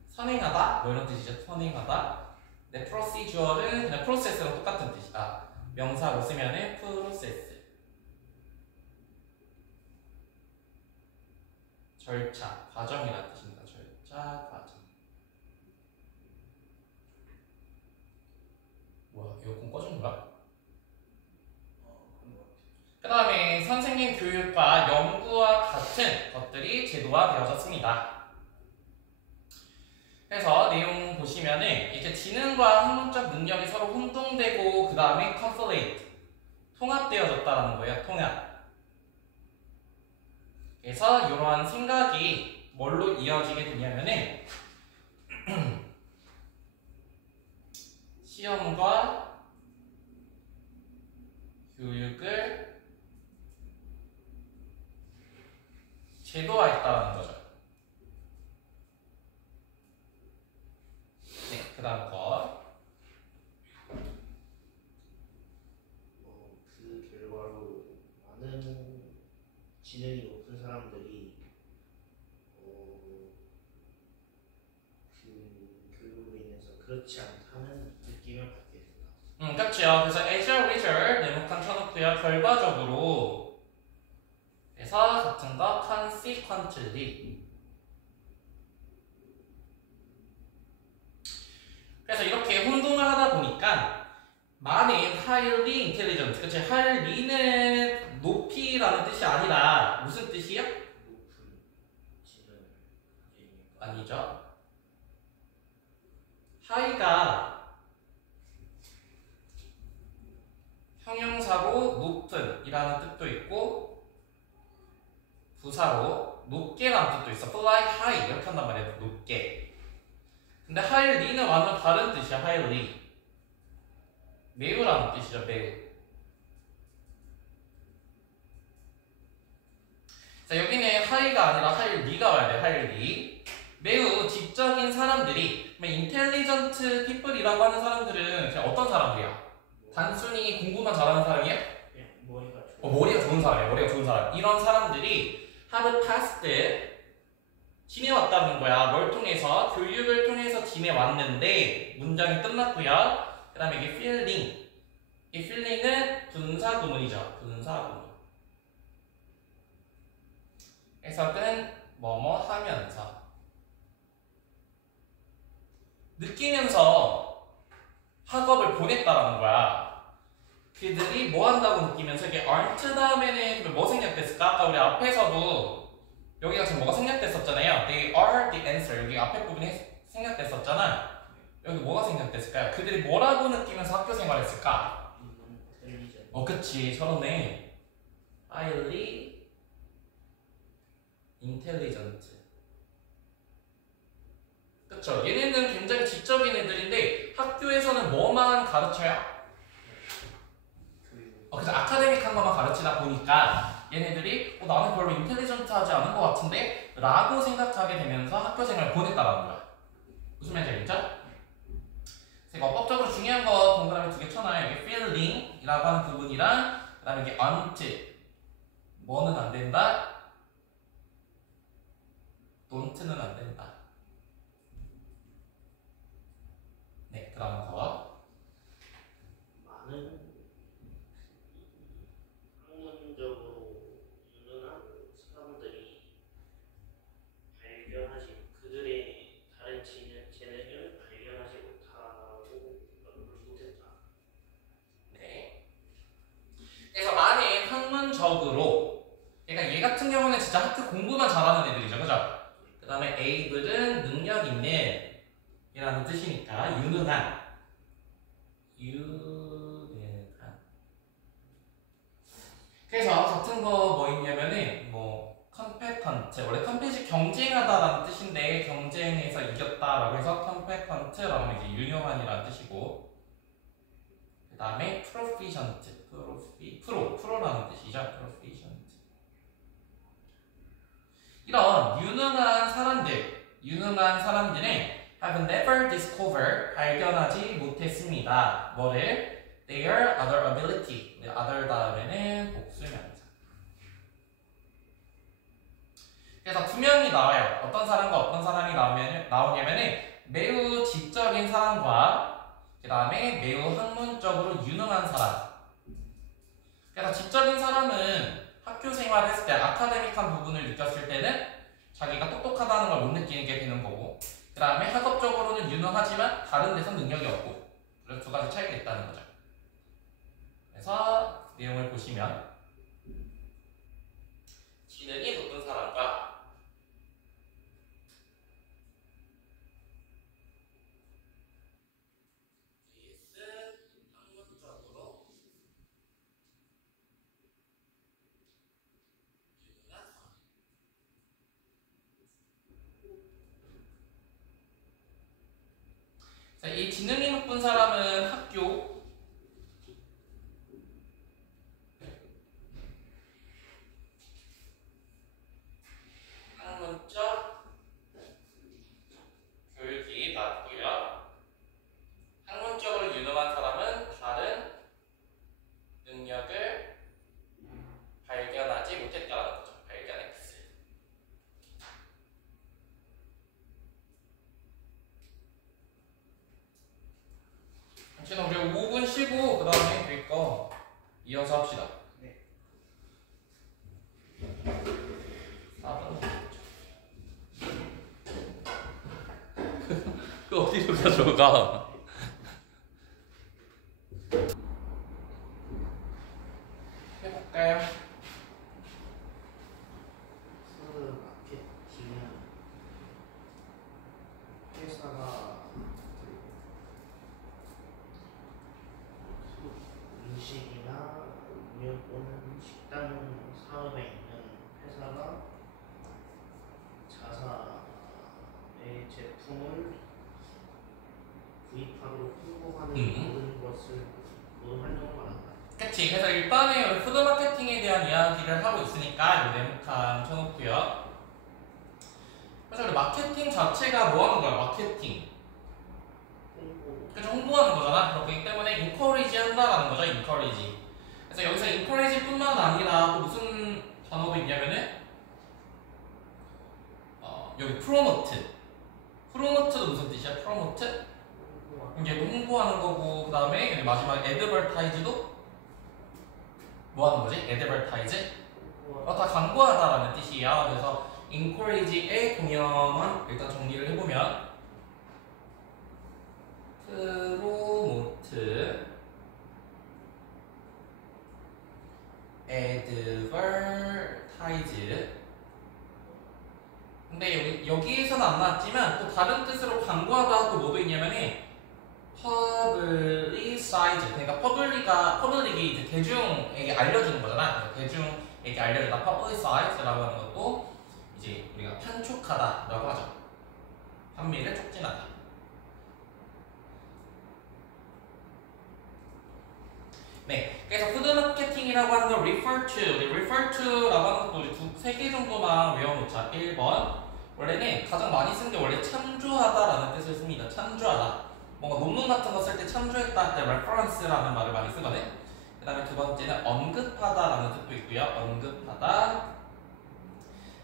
선행하다? 뭐 이런 뜻이죠. 선행하다. 네, procedure는 그냥 process랑 똑같은 뜻이다. 명사로 쓰면은 process. 절차, 과정이라는 뜻입니다. 절차, 과정. 뭐야, 에어컨 꺼진 거야? 그 다음에 선생님 교육과 연구와 같은 것들이 제도화되어졌습니다. 그래서 내용 보시면은 이렇게 지능과 학문적 능력이 서로 혼동되고 그 다음에 conflate 통합되어졌다는 거예요. 통합. 그래서 이러한 생각이 뭘로 이어지게 되냐면은 시험과 교육을 제도화했다는 거죠. 네, 그 다음 거. 그 결과로 많은 지능이 높은 사람들이 그 교육으로 인해서 그렇지 않다는 느낌을 받게 된다. 그렇죠. 그래서 as a result 네모칸 쳐놓고요. 결과적으로 그래서 같은 거 consequently. 그래서 이렇게 혼동을 하다 보니까 만일 highly intelligent, 그치? highly는 높이라는 뜻이 아니라 무슨 뜻이요? 높은 지능을 가지니까. 아니죠. high가 형용사로 높은 이라는 뜻도 있고 부사로 높게라는 뜻도 있어. fly high 이렇게 한단 말이야. 높게. 근데 highly는 완전 다른 뜻이야. highly 매우라는 뜻이죠. 매우. 자, 여기는 high가 아니라 highly가 와야 돼. highly. 매우 지적인 사람들이 인텔리전트 피플이라고 하는 사람들은 그냥 어떤 사람들이야? 단순히 공부만 잘하는 사람이야? 예, 머리가 좋아. 머리가 좋은 사람이야. 머리가 좋은 사람. 이런 사람들이 have passed 지내왔다는 거야. 뭘 통해서? 교육을 통해서 지내왔는데 문장이 끝났고요. 그 다음에 이게 feeling. 이 feeling은 분사구문이죠. 분사구문. 해석은 뭐뭐 하면서. 느끼면서 학업을 보냈다라는 거야. 그들이 뭐 한다고 느끼면서 이게 aren't 다음에는 뭐 생략됐을까? 아까 우리 앞에서도 여기가 지금 뭐가 생략됐었잖아요. They are the answer. 여기 앞에 부분이 생략됐었잖아. 여기 뭐가 생략됐을까요? 그들이 뭐라고 느끼면서 학교 생활했을까? 그치. 저러네. highly intelligent. 그쵸. 얘네는 굉장히 지적인 애들인데 학교에서는 뭐만 가르쳐요? 그래서 아카데믹한 것만 가르치다 보니까 얘네들이 나는 별로 인텔리전트하지 않은 것 같은데 라고 생각하게 되면서 학교 생활을 보냈다라는 거야. 무슨 말인지 알겠죠? 제가 어법적으로 중요한 거 동그라미 2개 쳐놔요. 여기 feeling이라고 하는 부분이랑 그 다음에 이게 aren't 뭐는 안 된다? don't는 안 된다. 네, 그 다음 거. 많은 학문적으로 유능한 사람들이 발견하지 그들의 다른 재능을 발견하지 못했다. 네. 그래서 만일 학문적으로 그러니까 얘 같은 경우는 진짜 학교 공부만 잘하는 애들이죠, 그죠? 그 다음에 able은 능력 있는 이라는 뜻이니까 유능한. 그래서 같은 거 뭐 있냐면은 뭐 competent 원래 competency 경쟁하다라는 뜻인데 경쟁에서 이겼다라고 해서 competent라고 하면 이제 유능한이라는 뜻이고 그 다음에 proficient 프로라는 뜻이죠. proficient. 이런 유능한 사람들은 have never discovered 발견하지 못했습니다. 뭐를? Their other ability. other 다음에는 복수명사. 그래서 두 명이 나와요. 어떤 사람과 어떤 사람이 나오냐면은 매우 지적인 사람과 그 다음에 매우 학문적으로 유능한 사람. 그래서 지적인 사람은 학교 생활을 했을 때 아카데믹한 부분을 느꼈을 때는 자기가 똑똑하다는 걸 못 느끼는 게 되는 거고 그 다음에 학업적으로는 유능하지만 다른 데서 능력이 없고 그래서 두 가지 차이가 있다는 거죠. 그래서 내용을 보시면 지능이 높은 사람과 학문적으로 유능한 사람. 이 지능이 높은 사람은 학교 학문적 교육이 낮고요. 학문적으로 유능한 사람은 다른 능력을 발견하지 못했다는 거죠. 발견 X. 당신은 우리 5분 쉬고 그 다음에 될 거 이어서 합시다. 네. 4분. 그 어디로 가져가? 해볼까요? 마케팅은 회사가 음식이나 음료 또는 식당 사업에 있는 회사가 자사의 제품을 구입하도록 홍보하는 모든 활동을 말한다. 그치. 그래서 일단은 우리 푸드 마케팅에 대한 이야기를 하고 있으니까 이 네모칸 쳐놓고요. 그래서 그쵸? 마케팅 자체가 뭐 하는 거야? 마케팅. 홍보. 그쵸? 홍보하는 거잖아. 그렇기 때문에 encourage 한다라는 거죠. encourage. 그래서 여기서 encourage 뿐만 아니라 또 무슨 단어도 있냐면은 여기 promote. promote도 무슨 뜻이야? promote? 이게 홍보하는 거고 그 다음에 여기 마지막 advertise도 뭐 하는 거지? advertise? 다 광고하다라는 뜻이에요. 그래서 encourage의 동영만 일단 정리를 해보면 promote, advertise. 근데 여기에서는 안 나왔지만 또 다른 뜻으로 광고하다 또 뭐도 있냐면은 publicize. 그러니까 public이 이제 대중에게 알려주는 거잖아. 그래서 대중에게 알려주다 publicize라고 하는 것도 이제 우리가 판촉하다라고 하죠. 판매를 촉진하다. 네, 그래서 푸드 마케팅이라고 하는 걸 refer to라고 하는 것도 우리 3개 정도만 외워놓자. 1번 원래는 가장 많이 쓴 게 원래 참조하다라는 뜻을 씁니다. 참조하다. 뭔가 논문 같은 거 쓸 때 참조했다 할 때 reference라는 말을 많이 쓰거든. 그 다음에 두 번째는 언급하다라는 뜻도 있고요. 언급하다.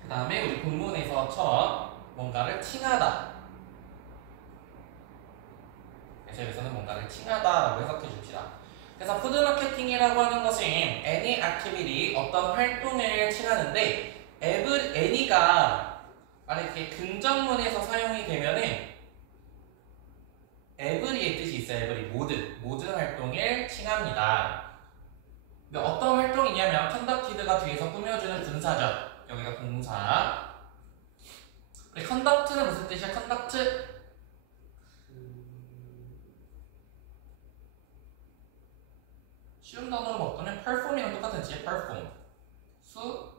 그 다음에 우리 본문에서처럼 뭔가를 칭하다. 그래서 여기서는 뭔가를 칭하다라고 해석해 줍시다. 그래서 푸드 마케팅이라고 하는 것은 any activity, 어떤 활동을 칭하는데 any가 만약에 긍정문에서 사용이 되면은 every의 뜻이 있어요. every, 모든 활동을 칭합니다. 근데 어떤 활동이냐면 conducted가 뒤에서 꾸며주는 분사죠. 여기가 동사. 우리 conduct는 무슨 뜻이야? conduct? 쉬운 단어로 바꾸면 perform이랑 똑같은 뜻이에요. perform. 그쵸,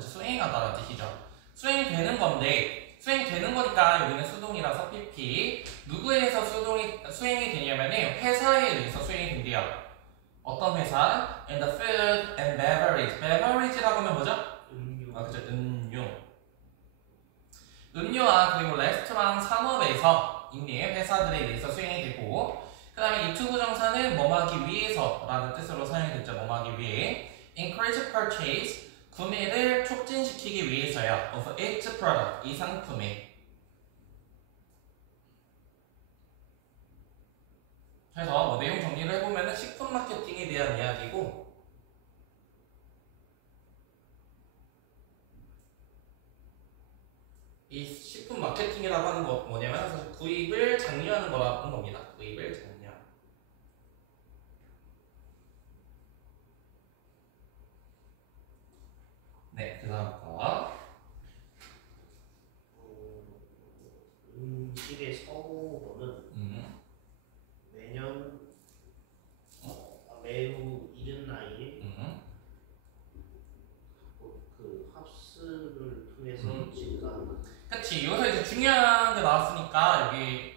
수행하다라는 뜻이죠. 수행되는 건데 수행되는 거니까 여기는 수동이라서 PP. 누구에서 수행이 되냐면은 회사에 의해서 수행이 된대요. 어떤 회사? In the food and beverage. beverage라고 하면 뭐죠? 음료. 그쵸, 음료와 그리고 레스토랑 산업에서 있는 회사들에 의해서 수행이 되고, 그 다음에 이 투부정사는 뭐하기 위해서라는 뜻으로 사용이 됐죠. 뭐하기 위해. encourage purchase, 구매를 촉진시키기 위해서요. of its product, 이 상품에. 그래서 뭐 내용 정리를 해보면 식품 마케팅에 대한 이야기고, 이 식품 마케팅이라고 하는 거 뭐냐면 사실 구입을 장려하는 거라는 겁니다. 구입을 장려. 네, 그 다음 거. 음식의 선호도는 매년 매우 이른 나이에 그 합수를 통해서 증가한다. 그치, 여기서 이제 중요한 게 나왔으니까 여기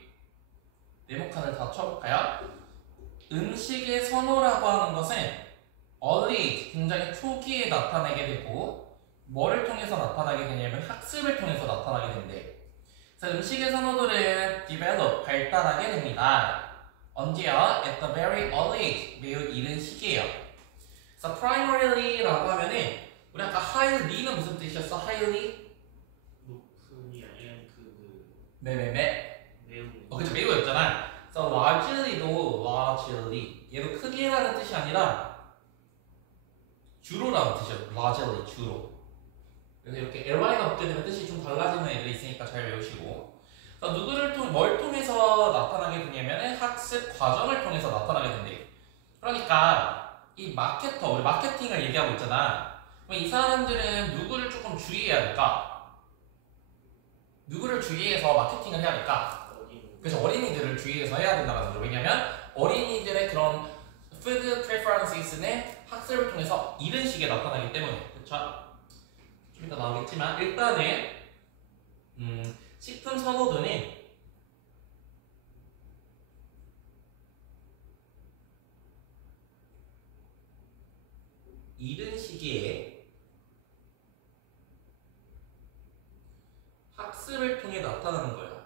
네모칸을 다 쳐볼까요? 음식의 선호라고 하는 것은 early, 굉장히 초기에 나타나게 되고, 뭐를 통해서 나타나게 되냐면 학습을 통해서 나타나게 된대. 그래서 음식의 선호도를 develop, 발달하게 됩니다. 언제요? At the very early age, 매우 이른 시기예요. 그래서 primary라고 하면은 우리 아까 highly는 무슨 뜻이었어? highly? 높은이 아니라 매우. 매우. 매우였잖아. 그래서 largely, 얘도 크게라는 뜻이 아니라 주로라는 뜻이야. largely, 주로. 그래서 이렇게 ly가 붙게 되면 뜻이 좀 달라지는 애들이 있으니까 잘 외우시고. 뭘 통해서 나타나게 되냐면 학습 과정을 통해서 나타나게 된대요. 그러니까 이 마케터, 우리 마케팅을 얘기하고 있잖아. 그럼 이 사람들은 누구를 조금 주의해야 될까? 누구를 주의해서 마케팅을 해야 될까? 그래서 어린이들을 주의해서 해야 된다는 거죠. 왜냐면 어린이들의 그런 food preferences는 학습을 통해서 이른 시기에 나타나기 때문에. 그쵸? 좀 이따 나오겠지만 일단은 식품 선호도는 이른 시기에 학습을 나타나는 거예요.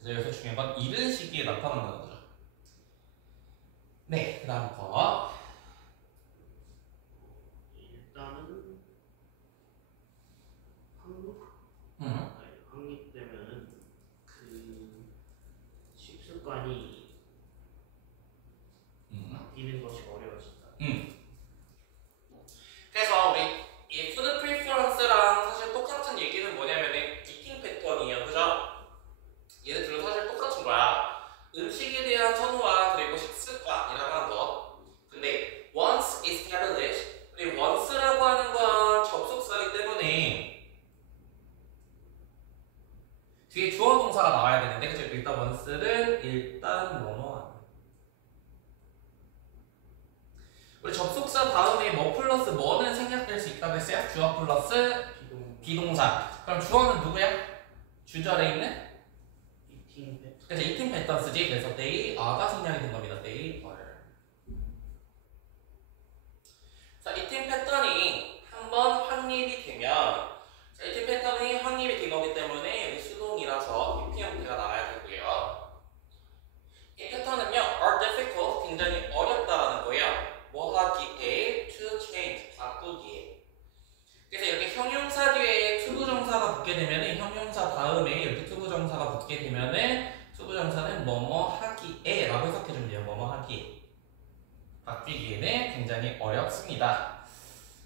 그래서 여기서 중요한 건 이른 시기에 나타난다는 거죠. 네, 그 다음 거. 일단은 음. 확립되면은 그 식습관이 바뀌는 것이 어려워진다. 그래서 우리 이 푸드 프리퍼런스랑 사실 똑같은 얘기는 뭐냐면은 이팅 패턴이에요. 그죠? 얘네들은 사실 똑같은 거야. 음식에 대한 선호와 그리고 식습관이라고 하는 거. 근데 once established, 그리고 once라고 하는 건 접속사이기 때문에 뒤에 주어 동사가 나와야 되는데, 그죠? 일단 once는 일단 뭐뭐. 우리 접속사 다음에 뭐 플러스 뭐는 생략될 수 있다고 했어요? 주어 플러스 비동사. 그럼 주어는 누구야? 주절에 있는? 이팅 패턴. 그래서 이팅 패턴 쓰지. 그래서 they are가 생략이 된 겁니다. they are. 자, 이팅 패턴이 한번 확립이 되면, 자, 이팅 패턴이 확립이 된 거기 때문에 여기 수동이라서 BP 형태가 나와야 되고요. 이 패턴은요, are difficult, 굉장히 어렵다라는 거예요. 뭐 하기에, to change, 바꾸기에. 그래서 이렇게 형용사 뒤에 투부정사가 붙게 되면은, 형용사 다음에 이렇게 투부정사가 붙게 되면은 투부정사는 뭐뭐 하기에 라고 해석해주면 돼요. 뭐뭐 하기에. 바뀌기에는 굉장히 어렵습니다.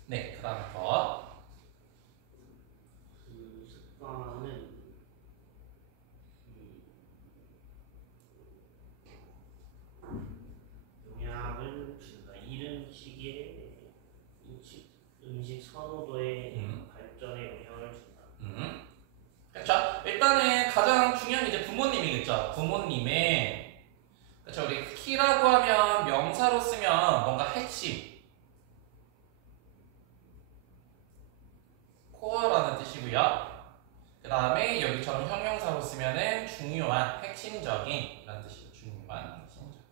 네, 그 다음 거. 그 습관은 영향을 준다. 이른 시기에 음식 선호도의 발전에 영향을 준다. 그렇죠. 일단은 가장 중요한 게 이제 부모님이겠죠. 부모님의, 그렇죠. 우리 키라고 하면 명사로 쓰면 뭔가 핵심, 코어라는 뜻이고요. 그 다음에 여기처럼 형용사로 쓰면은 중요한, 핵심적인 이라는 뜻이에요. 중요한, 핵심적.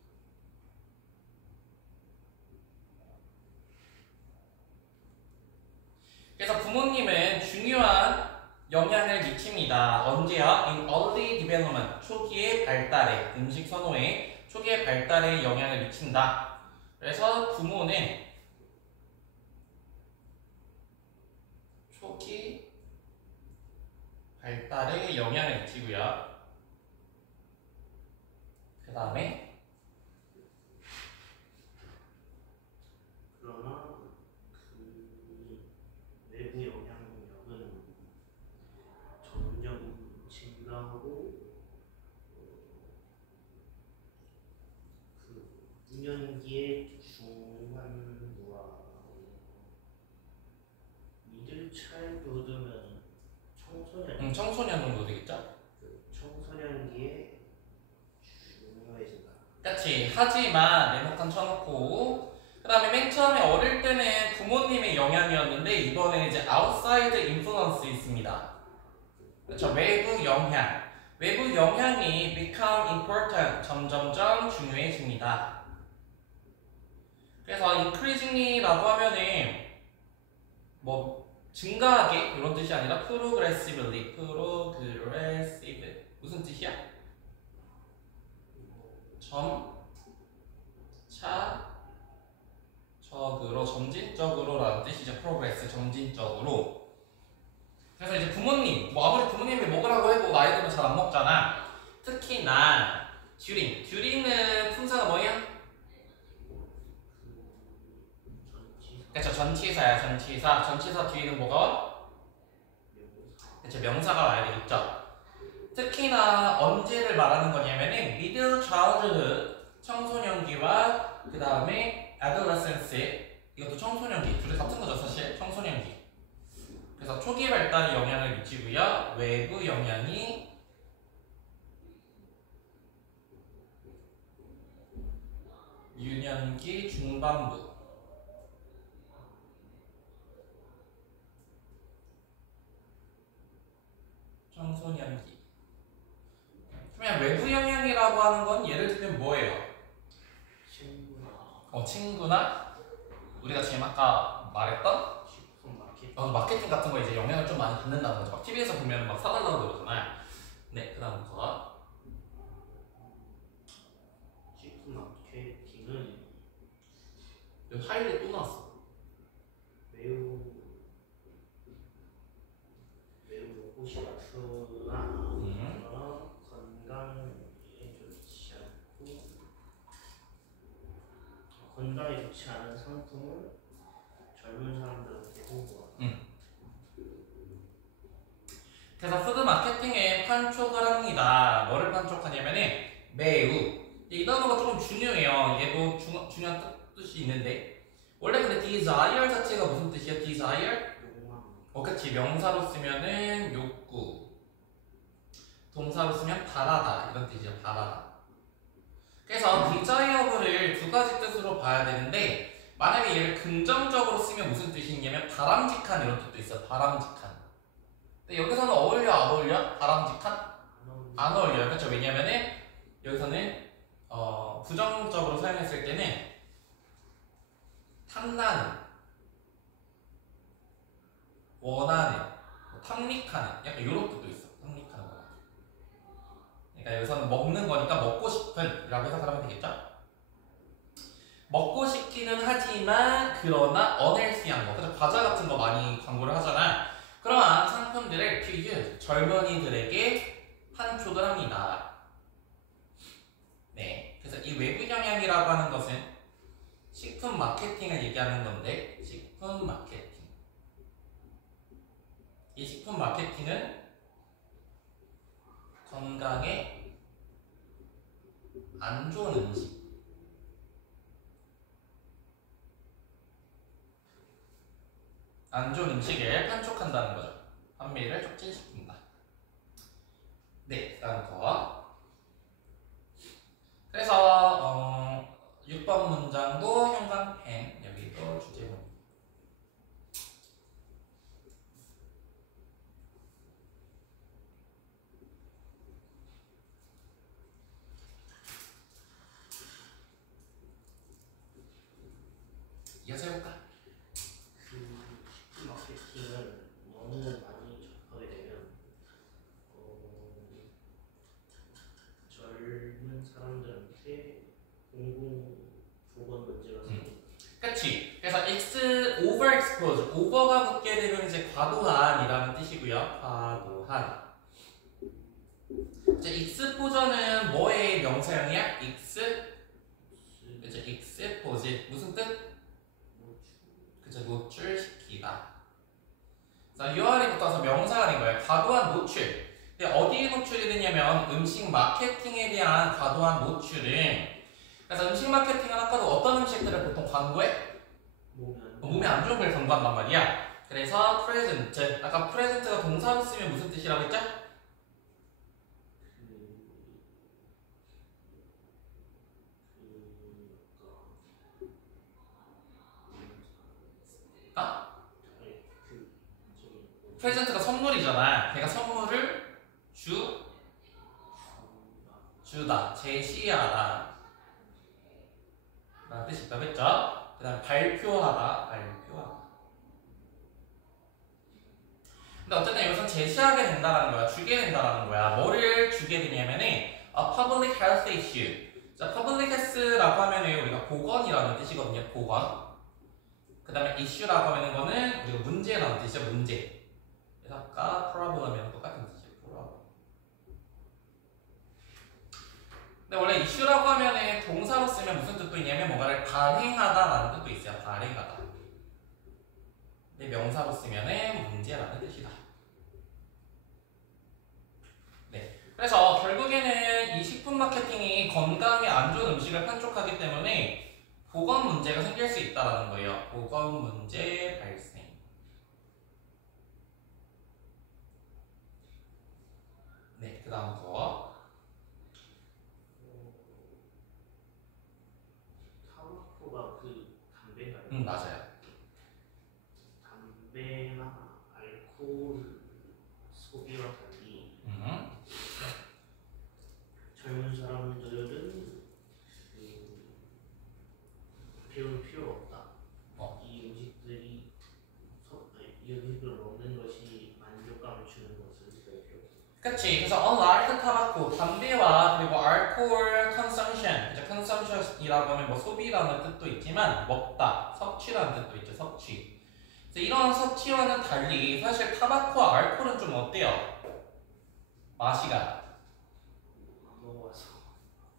그래서 부모님은 중요한 영향을 미칩니다. 언제야? In early development, 초기의 발달에, 음식 선호에 초기의 발달에 영향을 미친다. 그래서 부모는 초기 발달에 영향을 미치고요. 그 다음에 그러나 그 외부 영향력은 점점 증가하고 그 9년기의 중환부와 미들 차일드면 청소년 청소년 정도 되겠죠? 청소년기에 중요해진다. 그치. 하지만 네모칸 쳐놓고, 그 다음에 맨 처음에 어릴 때는 부모님의 영향이었는데 이번에는 이제 outside influence 있습니다. 그렇죠. 외부 영향. 외부 영향이 become important, 점점점 중요해집니다. 그래서 increasingly라고 하면은 뭐 증가하게 이런 뜻이 아니라 progressive. 무슨 뜻이야? 점진적으로라는 뜻이죠. progress, 점진적으로. 그래서 이제 부모님, 뭐 아무리 부모님이 먹으라고 해도 나이 들면 잘 안 먹잖아. 특히나 during은 품사가 뭐야? 그쵸, 전치사야. 전치사 뒤에는 뭐가? 그쵸, 명사가 와야 되겠죠. 특히나 언제를 말하는 거냐면은 middle childhood, 청소년기와 그 다음에 adolescence, 이것도 청소년기, 둘이 같은 거죠 사실. 청소년기. 그래서 초기 발달에 영향을 미치고요. 외부 영향이 유년기 중반부. 청소년기. 그러면 외부 영향이라고 하는 건 예를 들면 뭐예요? 친구나 우리가 지금 아까 말했던 식품 마케팅. 마케팅 같은 거 이제 영향을 좀 많이 받는다는 거죠. 막 TV에서 보면 막 사달라고 그러잖아요. 네, 그다음 거. 식품 마케팅은 여기 하이라이트 또 나왔어. 매우 호시락스나 건강에 좋지 않은 상품을 젊은 사람들한테 홍보하다. 그래서 푸드 마케팅에 판촉을 합니다. 뭐를 판촉하냐면은 매우 이 단어가 조금 중요해요. 얘도 중요한 뜻이 있는데 원래 근데 desire 자체가 무슨 뜻이야? desire? 그치. 명사로 쓰면은 욕구, 동사로 쓰면 바라다 이런 뜻이죠. 바라다. 그래서 desire를 두 가지 뜻으로 봐야 되는데 만약에 얘를 긍정적으로 쓰면 무슨 뜻이 있냐면 바람직한 이런 뜻도 있어. 바람직한. 근데 여기서는 어울려 안 어울려? 바람직한? 안 어울려요. 그렇죠? 왜냐면은 여기서는 부정적으로 사용했을 때는 탐나는, 원하는, 탐닉하는 약간 이런 뜻도 있어. 탐닉하는 거. 그러니까 여기서는 먹는 거니까 먹고 싶은 이라고 해석하면 되겠죠? 먹고 싶기는 하지만 그러나 unhealthy한 거. 그래서 과자 같은 거 많이 광고를 하잖아. 그러한 상품들을 to 젊은이들에게 판촉을 합니다. 네, 그래서 이 외부 영향이라고 하는 것은 식품 마케팅을 얘기하는 건데 식품 마케팅. 이 식품 마케팅은 건강에 안 좋은 음식, 안 좋은 음식을 판촉한다는 거죠. 판매를 촉진시킨다. 네, 다음 거. 그래서 6번 문장도 형광펜 여기도 주제문. 이어서 해볼까? 식품 마케팅을 너무 많이 접하게 되면 젊은 사람들한테 공공보건 문제가 생깁니다. 그치. 그래서 overexposure, 오버가 붙게 되면 이제 과도한이라는 뜻이고요. 과도한. 이제 exposure는 뭐의 명사형이야? 그쵸, expose. 무슨 뜻? 그쵸, 노출시키다. 그래서 유알이 붙어서 명사가 된 거예요. 과도한 노출. 근데 어디에 노출이 되냐면 음식 마케팅에 대한 과도한 노출은 그래서 음식 마케팅은 아까도 어떤 음식들을 보통 광고해? 몸에 안 좋은 걸 광고한단 말이야. 그래서 present, 아까 present가 동사로 쓰면 무슨 뜻이라고 했죠? 프레젠트가 선물이잖아. 걔가 선물을 주다, 제시하다 라는 뜻이 있다고 했죠. 그 다음 발표하다. 근데 어쨌든 여기서 제시하게 된다라는 거야. 주게 된다라는 거야. 뭐를 주게 되냐면은 public health issue. 자, public health라고 하면은 우리가 보건이라는 뜻이거든요. 보건. 그 다음에 issue라고 하는 거는 우리가 문제라는 뜻이죠. 문제. 그래서 아까 problem이랑 똑같은 뜻이에요. problem. 근데 원래 issue라고 하면은 동사로 쓰면 무슨 뜻도 있냐면 뭔가를 발행하다라는 뜻도 있어요. 발행하다. 근데 명사로 쓰면은 문제라는 뜻이다. 네. 그래서 결국에는 이 식품 마케팅이 건강에 안 좋은 음식을 판촉하기 때문에 보건 문제가 생길 수 있다는 거예요. 보건 문제 발생. 네, 그 다음 거. 타바코가 그 담배가 맞아요. 담배나 알코올 소비와 달리 젊은 사람들은 배울 필요가 없다. 그치. 그래서 unlike 타바코, 담배와 그리고 alcohol consumption, 이제 consumption이라고 하면 뭐 소비라는 뜻도 있지만 먹다, 섭취라는 뜻도 있죠. 섭취. 그래서 이런 섭취와는 달리 사실 타바코와 알코올은 좀 어때요? 맛이가 안 먹어봐서.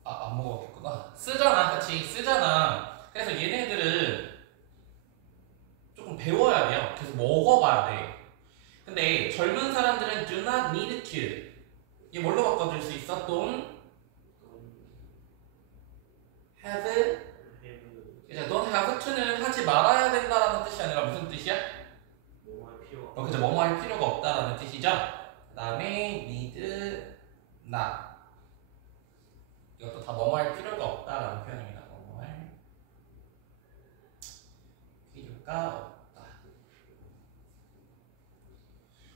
안 먹어봤구나. 쓰잖아, 그치? 쓰잖아. 그래서 얘네들은 조금 배워야 돼요. 그래서 먹어봐야 돼. 근데 젊은 사람들은 do not need to. 이게 뭘로 바꿔줄 수 있어? don't have. 이제 don't have to는 하지 말아야 된다라는 뜻이 아니라 무슨 뜻이야? 뭐할 필요. 그죠. 뭐뭐 할 필요가 없다라는 뜻이죠. 그 다음에 need not. 이것도 다 뭐뭐 할 필요가 없다라는 표현입니다. 뭐뭐 할 필요가 없다.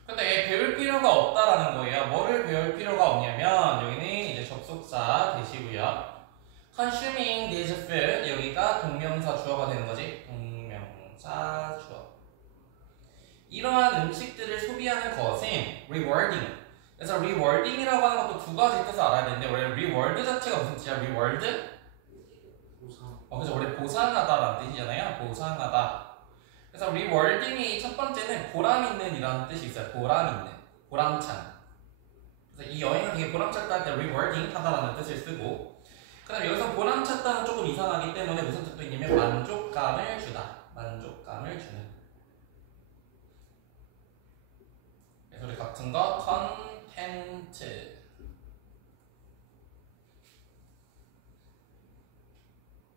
근데 배울 필요가 없다라는 거예요. 뭐를 배울 필요가 없냐면 여기는 이제 접속사 대시고요. consuming this food 여기가 동명사 주어가 되는 거지. 동명사 주어. 이러한 음식들을 소비하는 것은 rewarding. 그래서 rewarding이라고 하는 것도 두 가지 뜻을 알아야 되는데 원래 reward 자체가 무슨 뜻이야? reward? 보상. 그래서 원래 보상하다라는 뜻이잖아요. 보상하다. 그래서 rewarding이 첫 번째는 보람 있는 이라는 뜻이 있어요. 보람 있는, 보람찬. 그래서 이 여행은 되게 보람찼다 할 때 rewarding 하다라는 뜻을 쓰고, 그다음 여기서 보람찼다는 조금 이상하기 때문에 무슨 뜻도 있냐면 만족감을 주다, 만족감을 주는. 그래서 우리 같은 거 content.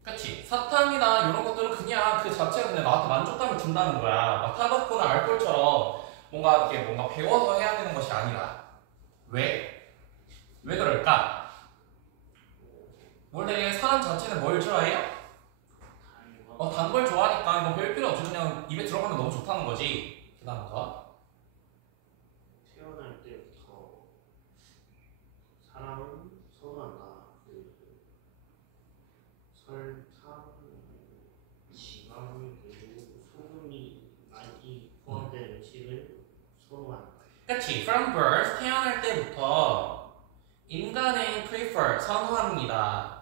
그치? 사탕이나 이런 것들은 그냥 그 자체가 그냥 나한테 만족감을 준다는 거야. 막 타바코나 알코올처럼 뭔가 이렇게 뭔가 배워서 해야 되는 것이 아니라. 왜? 왜 그럴까? 원래 사람 자체는 뭘 좋아해요? 단 걸 좋아하니까 이거 별 필요 없이 그냥 입에 들어가면 너무 좋다는 거지. 그 다음 거. 태어날 때부터 사람은 선호한다. 설탕, 지방, 그리고 소금이 많이 포함된 음식을 선호한다. 그치? From birth, 태어날 때부터 인간은 prefer, 선호합니다.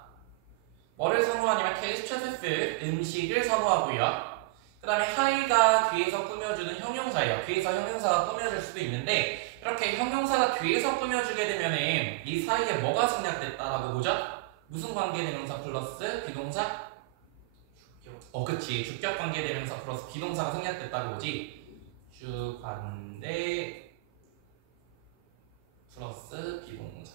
뭐를 선호하냐면 taste of food, 음식을 선호하고요. 그 다음에 high가 뒤에서 꾸며주는 형용사예요. 뒤에서 형용사가 꾸며줄 수도 있는데 이렇게 형용사가 뒤에서 꾸며주게 되면은 이 사이에 뭐가 생략됐다라고 보죠? 무슨 관계대명사 플러스 비동사? 주격. 그치. 주격 관계대명사 플러스 비동사가 생략됐다고 보지. 주관대 플러스 비동사.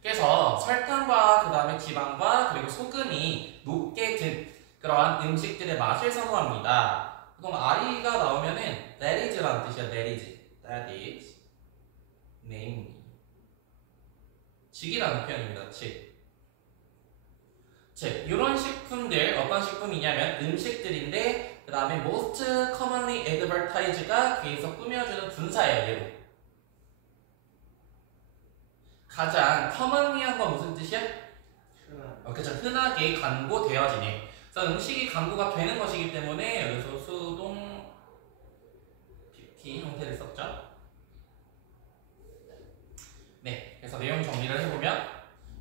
그래서 설탕과 그 다음에 지방과 그리고 소금이 높게 든 그러한 음식들의 맛을 선호합니다. 보통 I가 나오면은 that is라는 뜻이야. that is. that is. namely. 직이라는 표현입니다. 즉, 이런 식품들 어떤 식품이냐면 음식들인데 그 다음에 most commonly advertised가 뒤에서 꾸며주는 분사예요. 얘로. 가장 commonly한 건 무슨 뜻이야? 그쵸. 흔하게 광고되어지네. 그래서 음식이 광고가 되는 것이기 때문에 여기서 수동 PP 형태를 썼죠. 네, 그래서 내용 정리를 해보면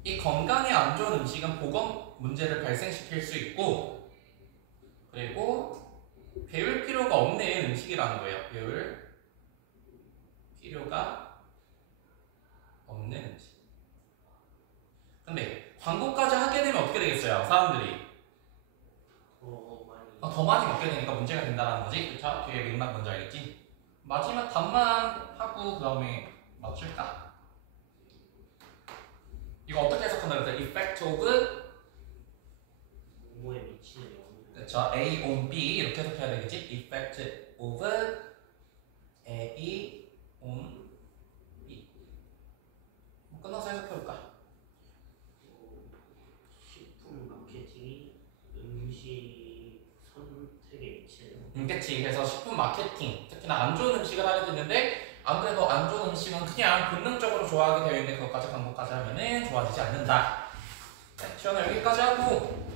이 건강에 안 좋은 음식은 보건 문제를 발생시킬 수 있고 그리고 배울 필요가 없는 음식이라는 거예요. 배울 필요가 없는 음식. 근데 광고까지 하게 되면 어떻게 되겠어요? 사람들이 더 많이 먹게 되니까 문제가 된다는 거지. 그쵸? 뒤에 맥락 뭔지 알겠지? 마지막 답만 하고 그 다음에 맞출까? 이거 어떻게 해석한다 그랬어요? effect of 뭐에 미치는 영향. 그쵸? A on B 이렇게 해석해야 되겠지? effect of A on B. 끝나서 해석해볼까? 식품 마케팅이 음식 선택에 미치는. 그치. 그래서 식품 마케팅, 특히나 안 좋은 음식을 하게 됐는데 안 그래도 안 좋은 음식은 그냥 본능적으로 좋아하게 되어 있는데 그것까지 광고까지 하면은 좋아지지 않는다. 네, 시연을 여기까지 하고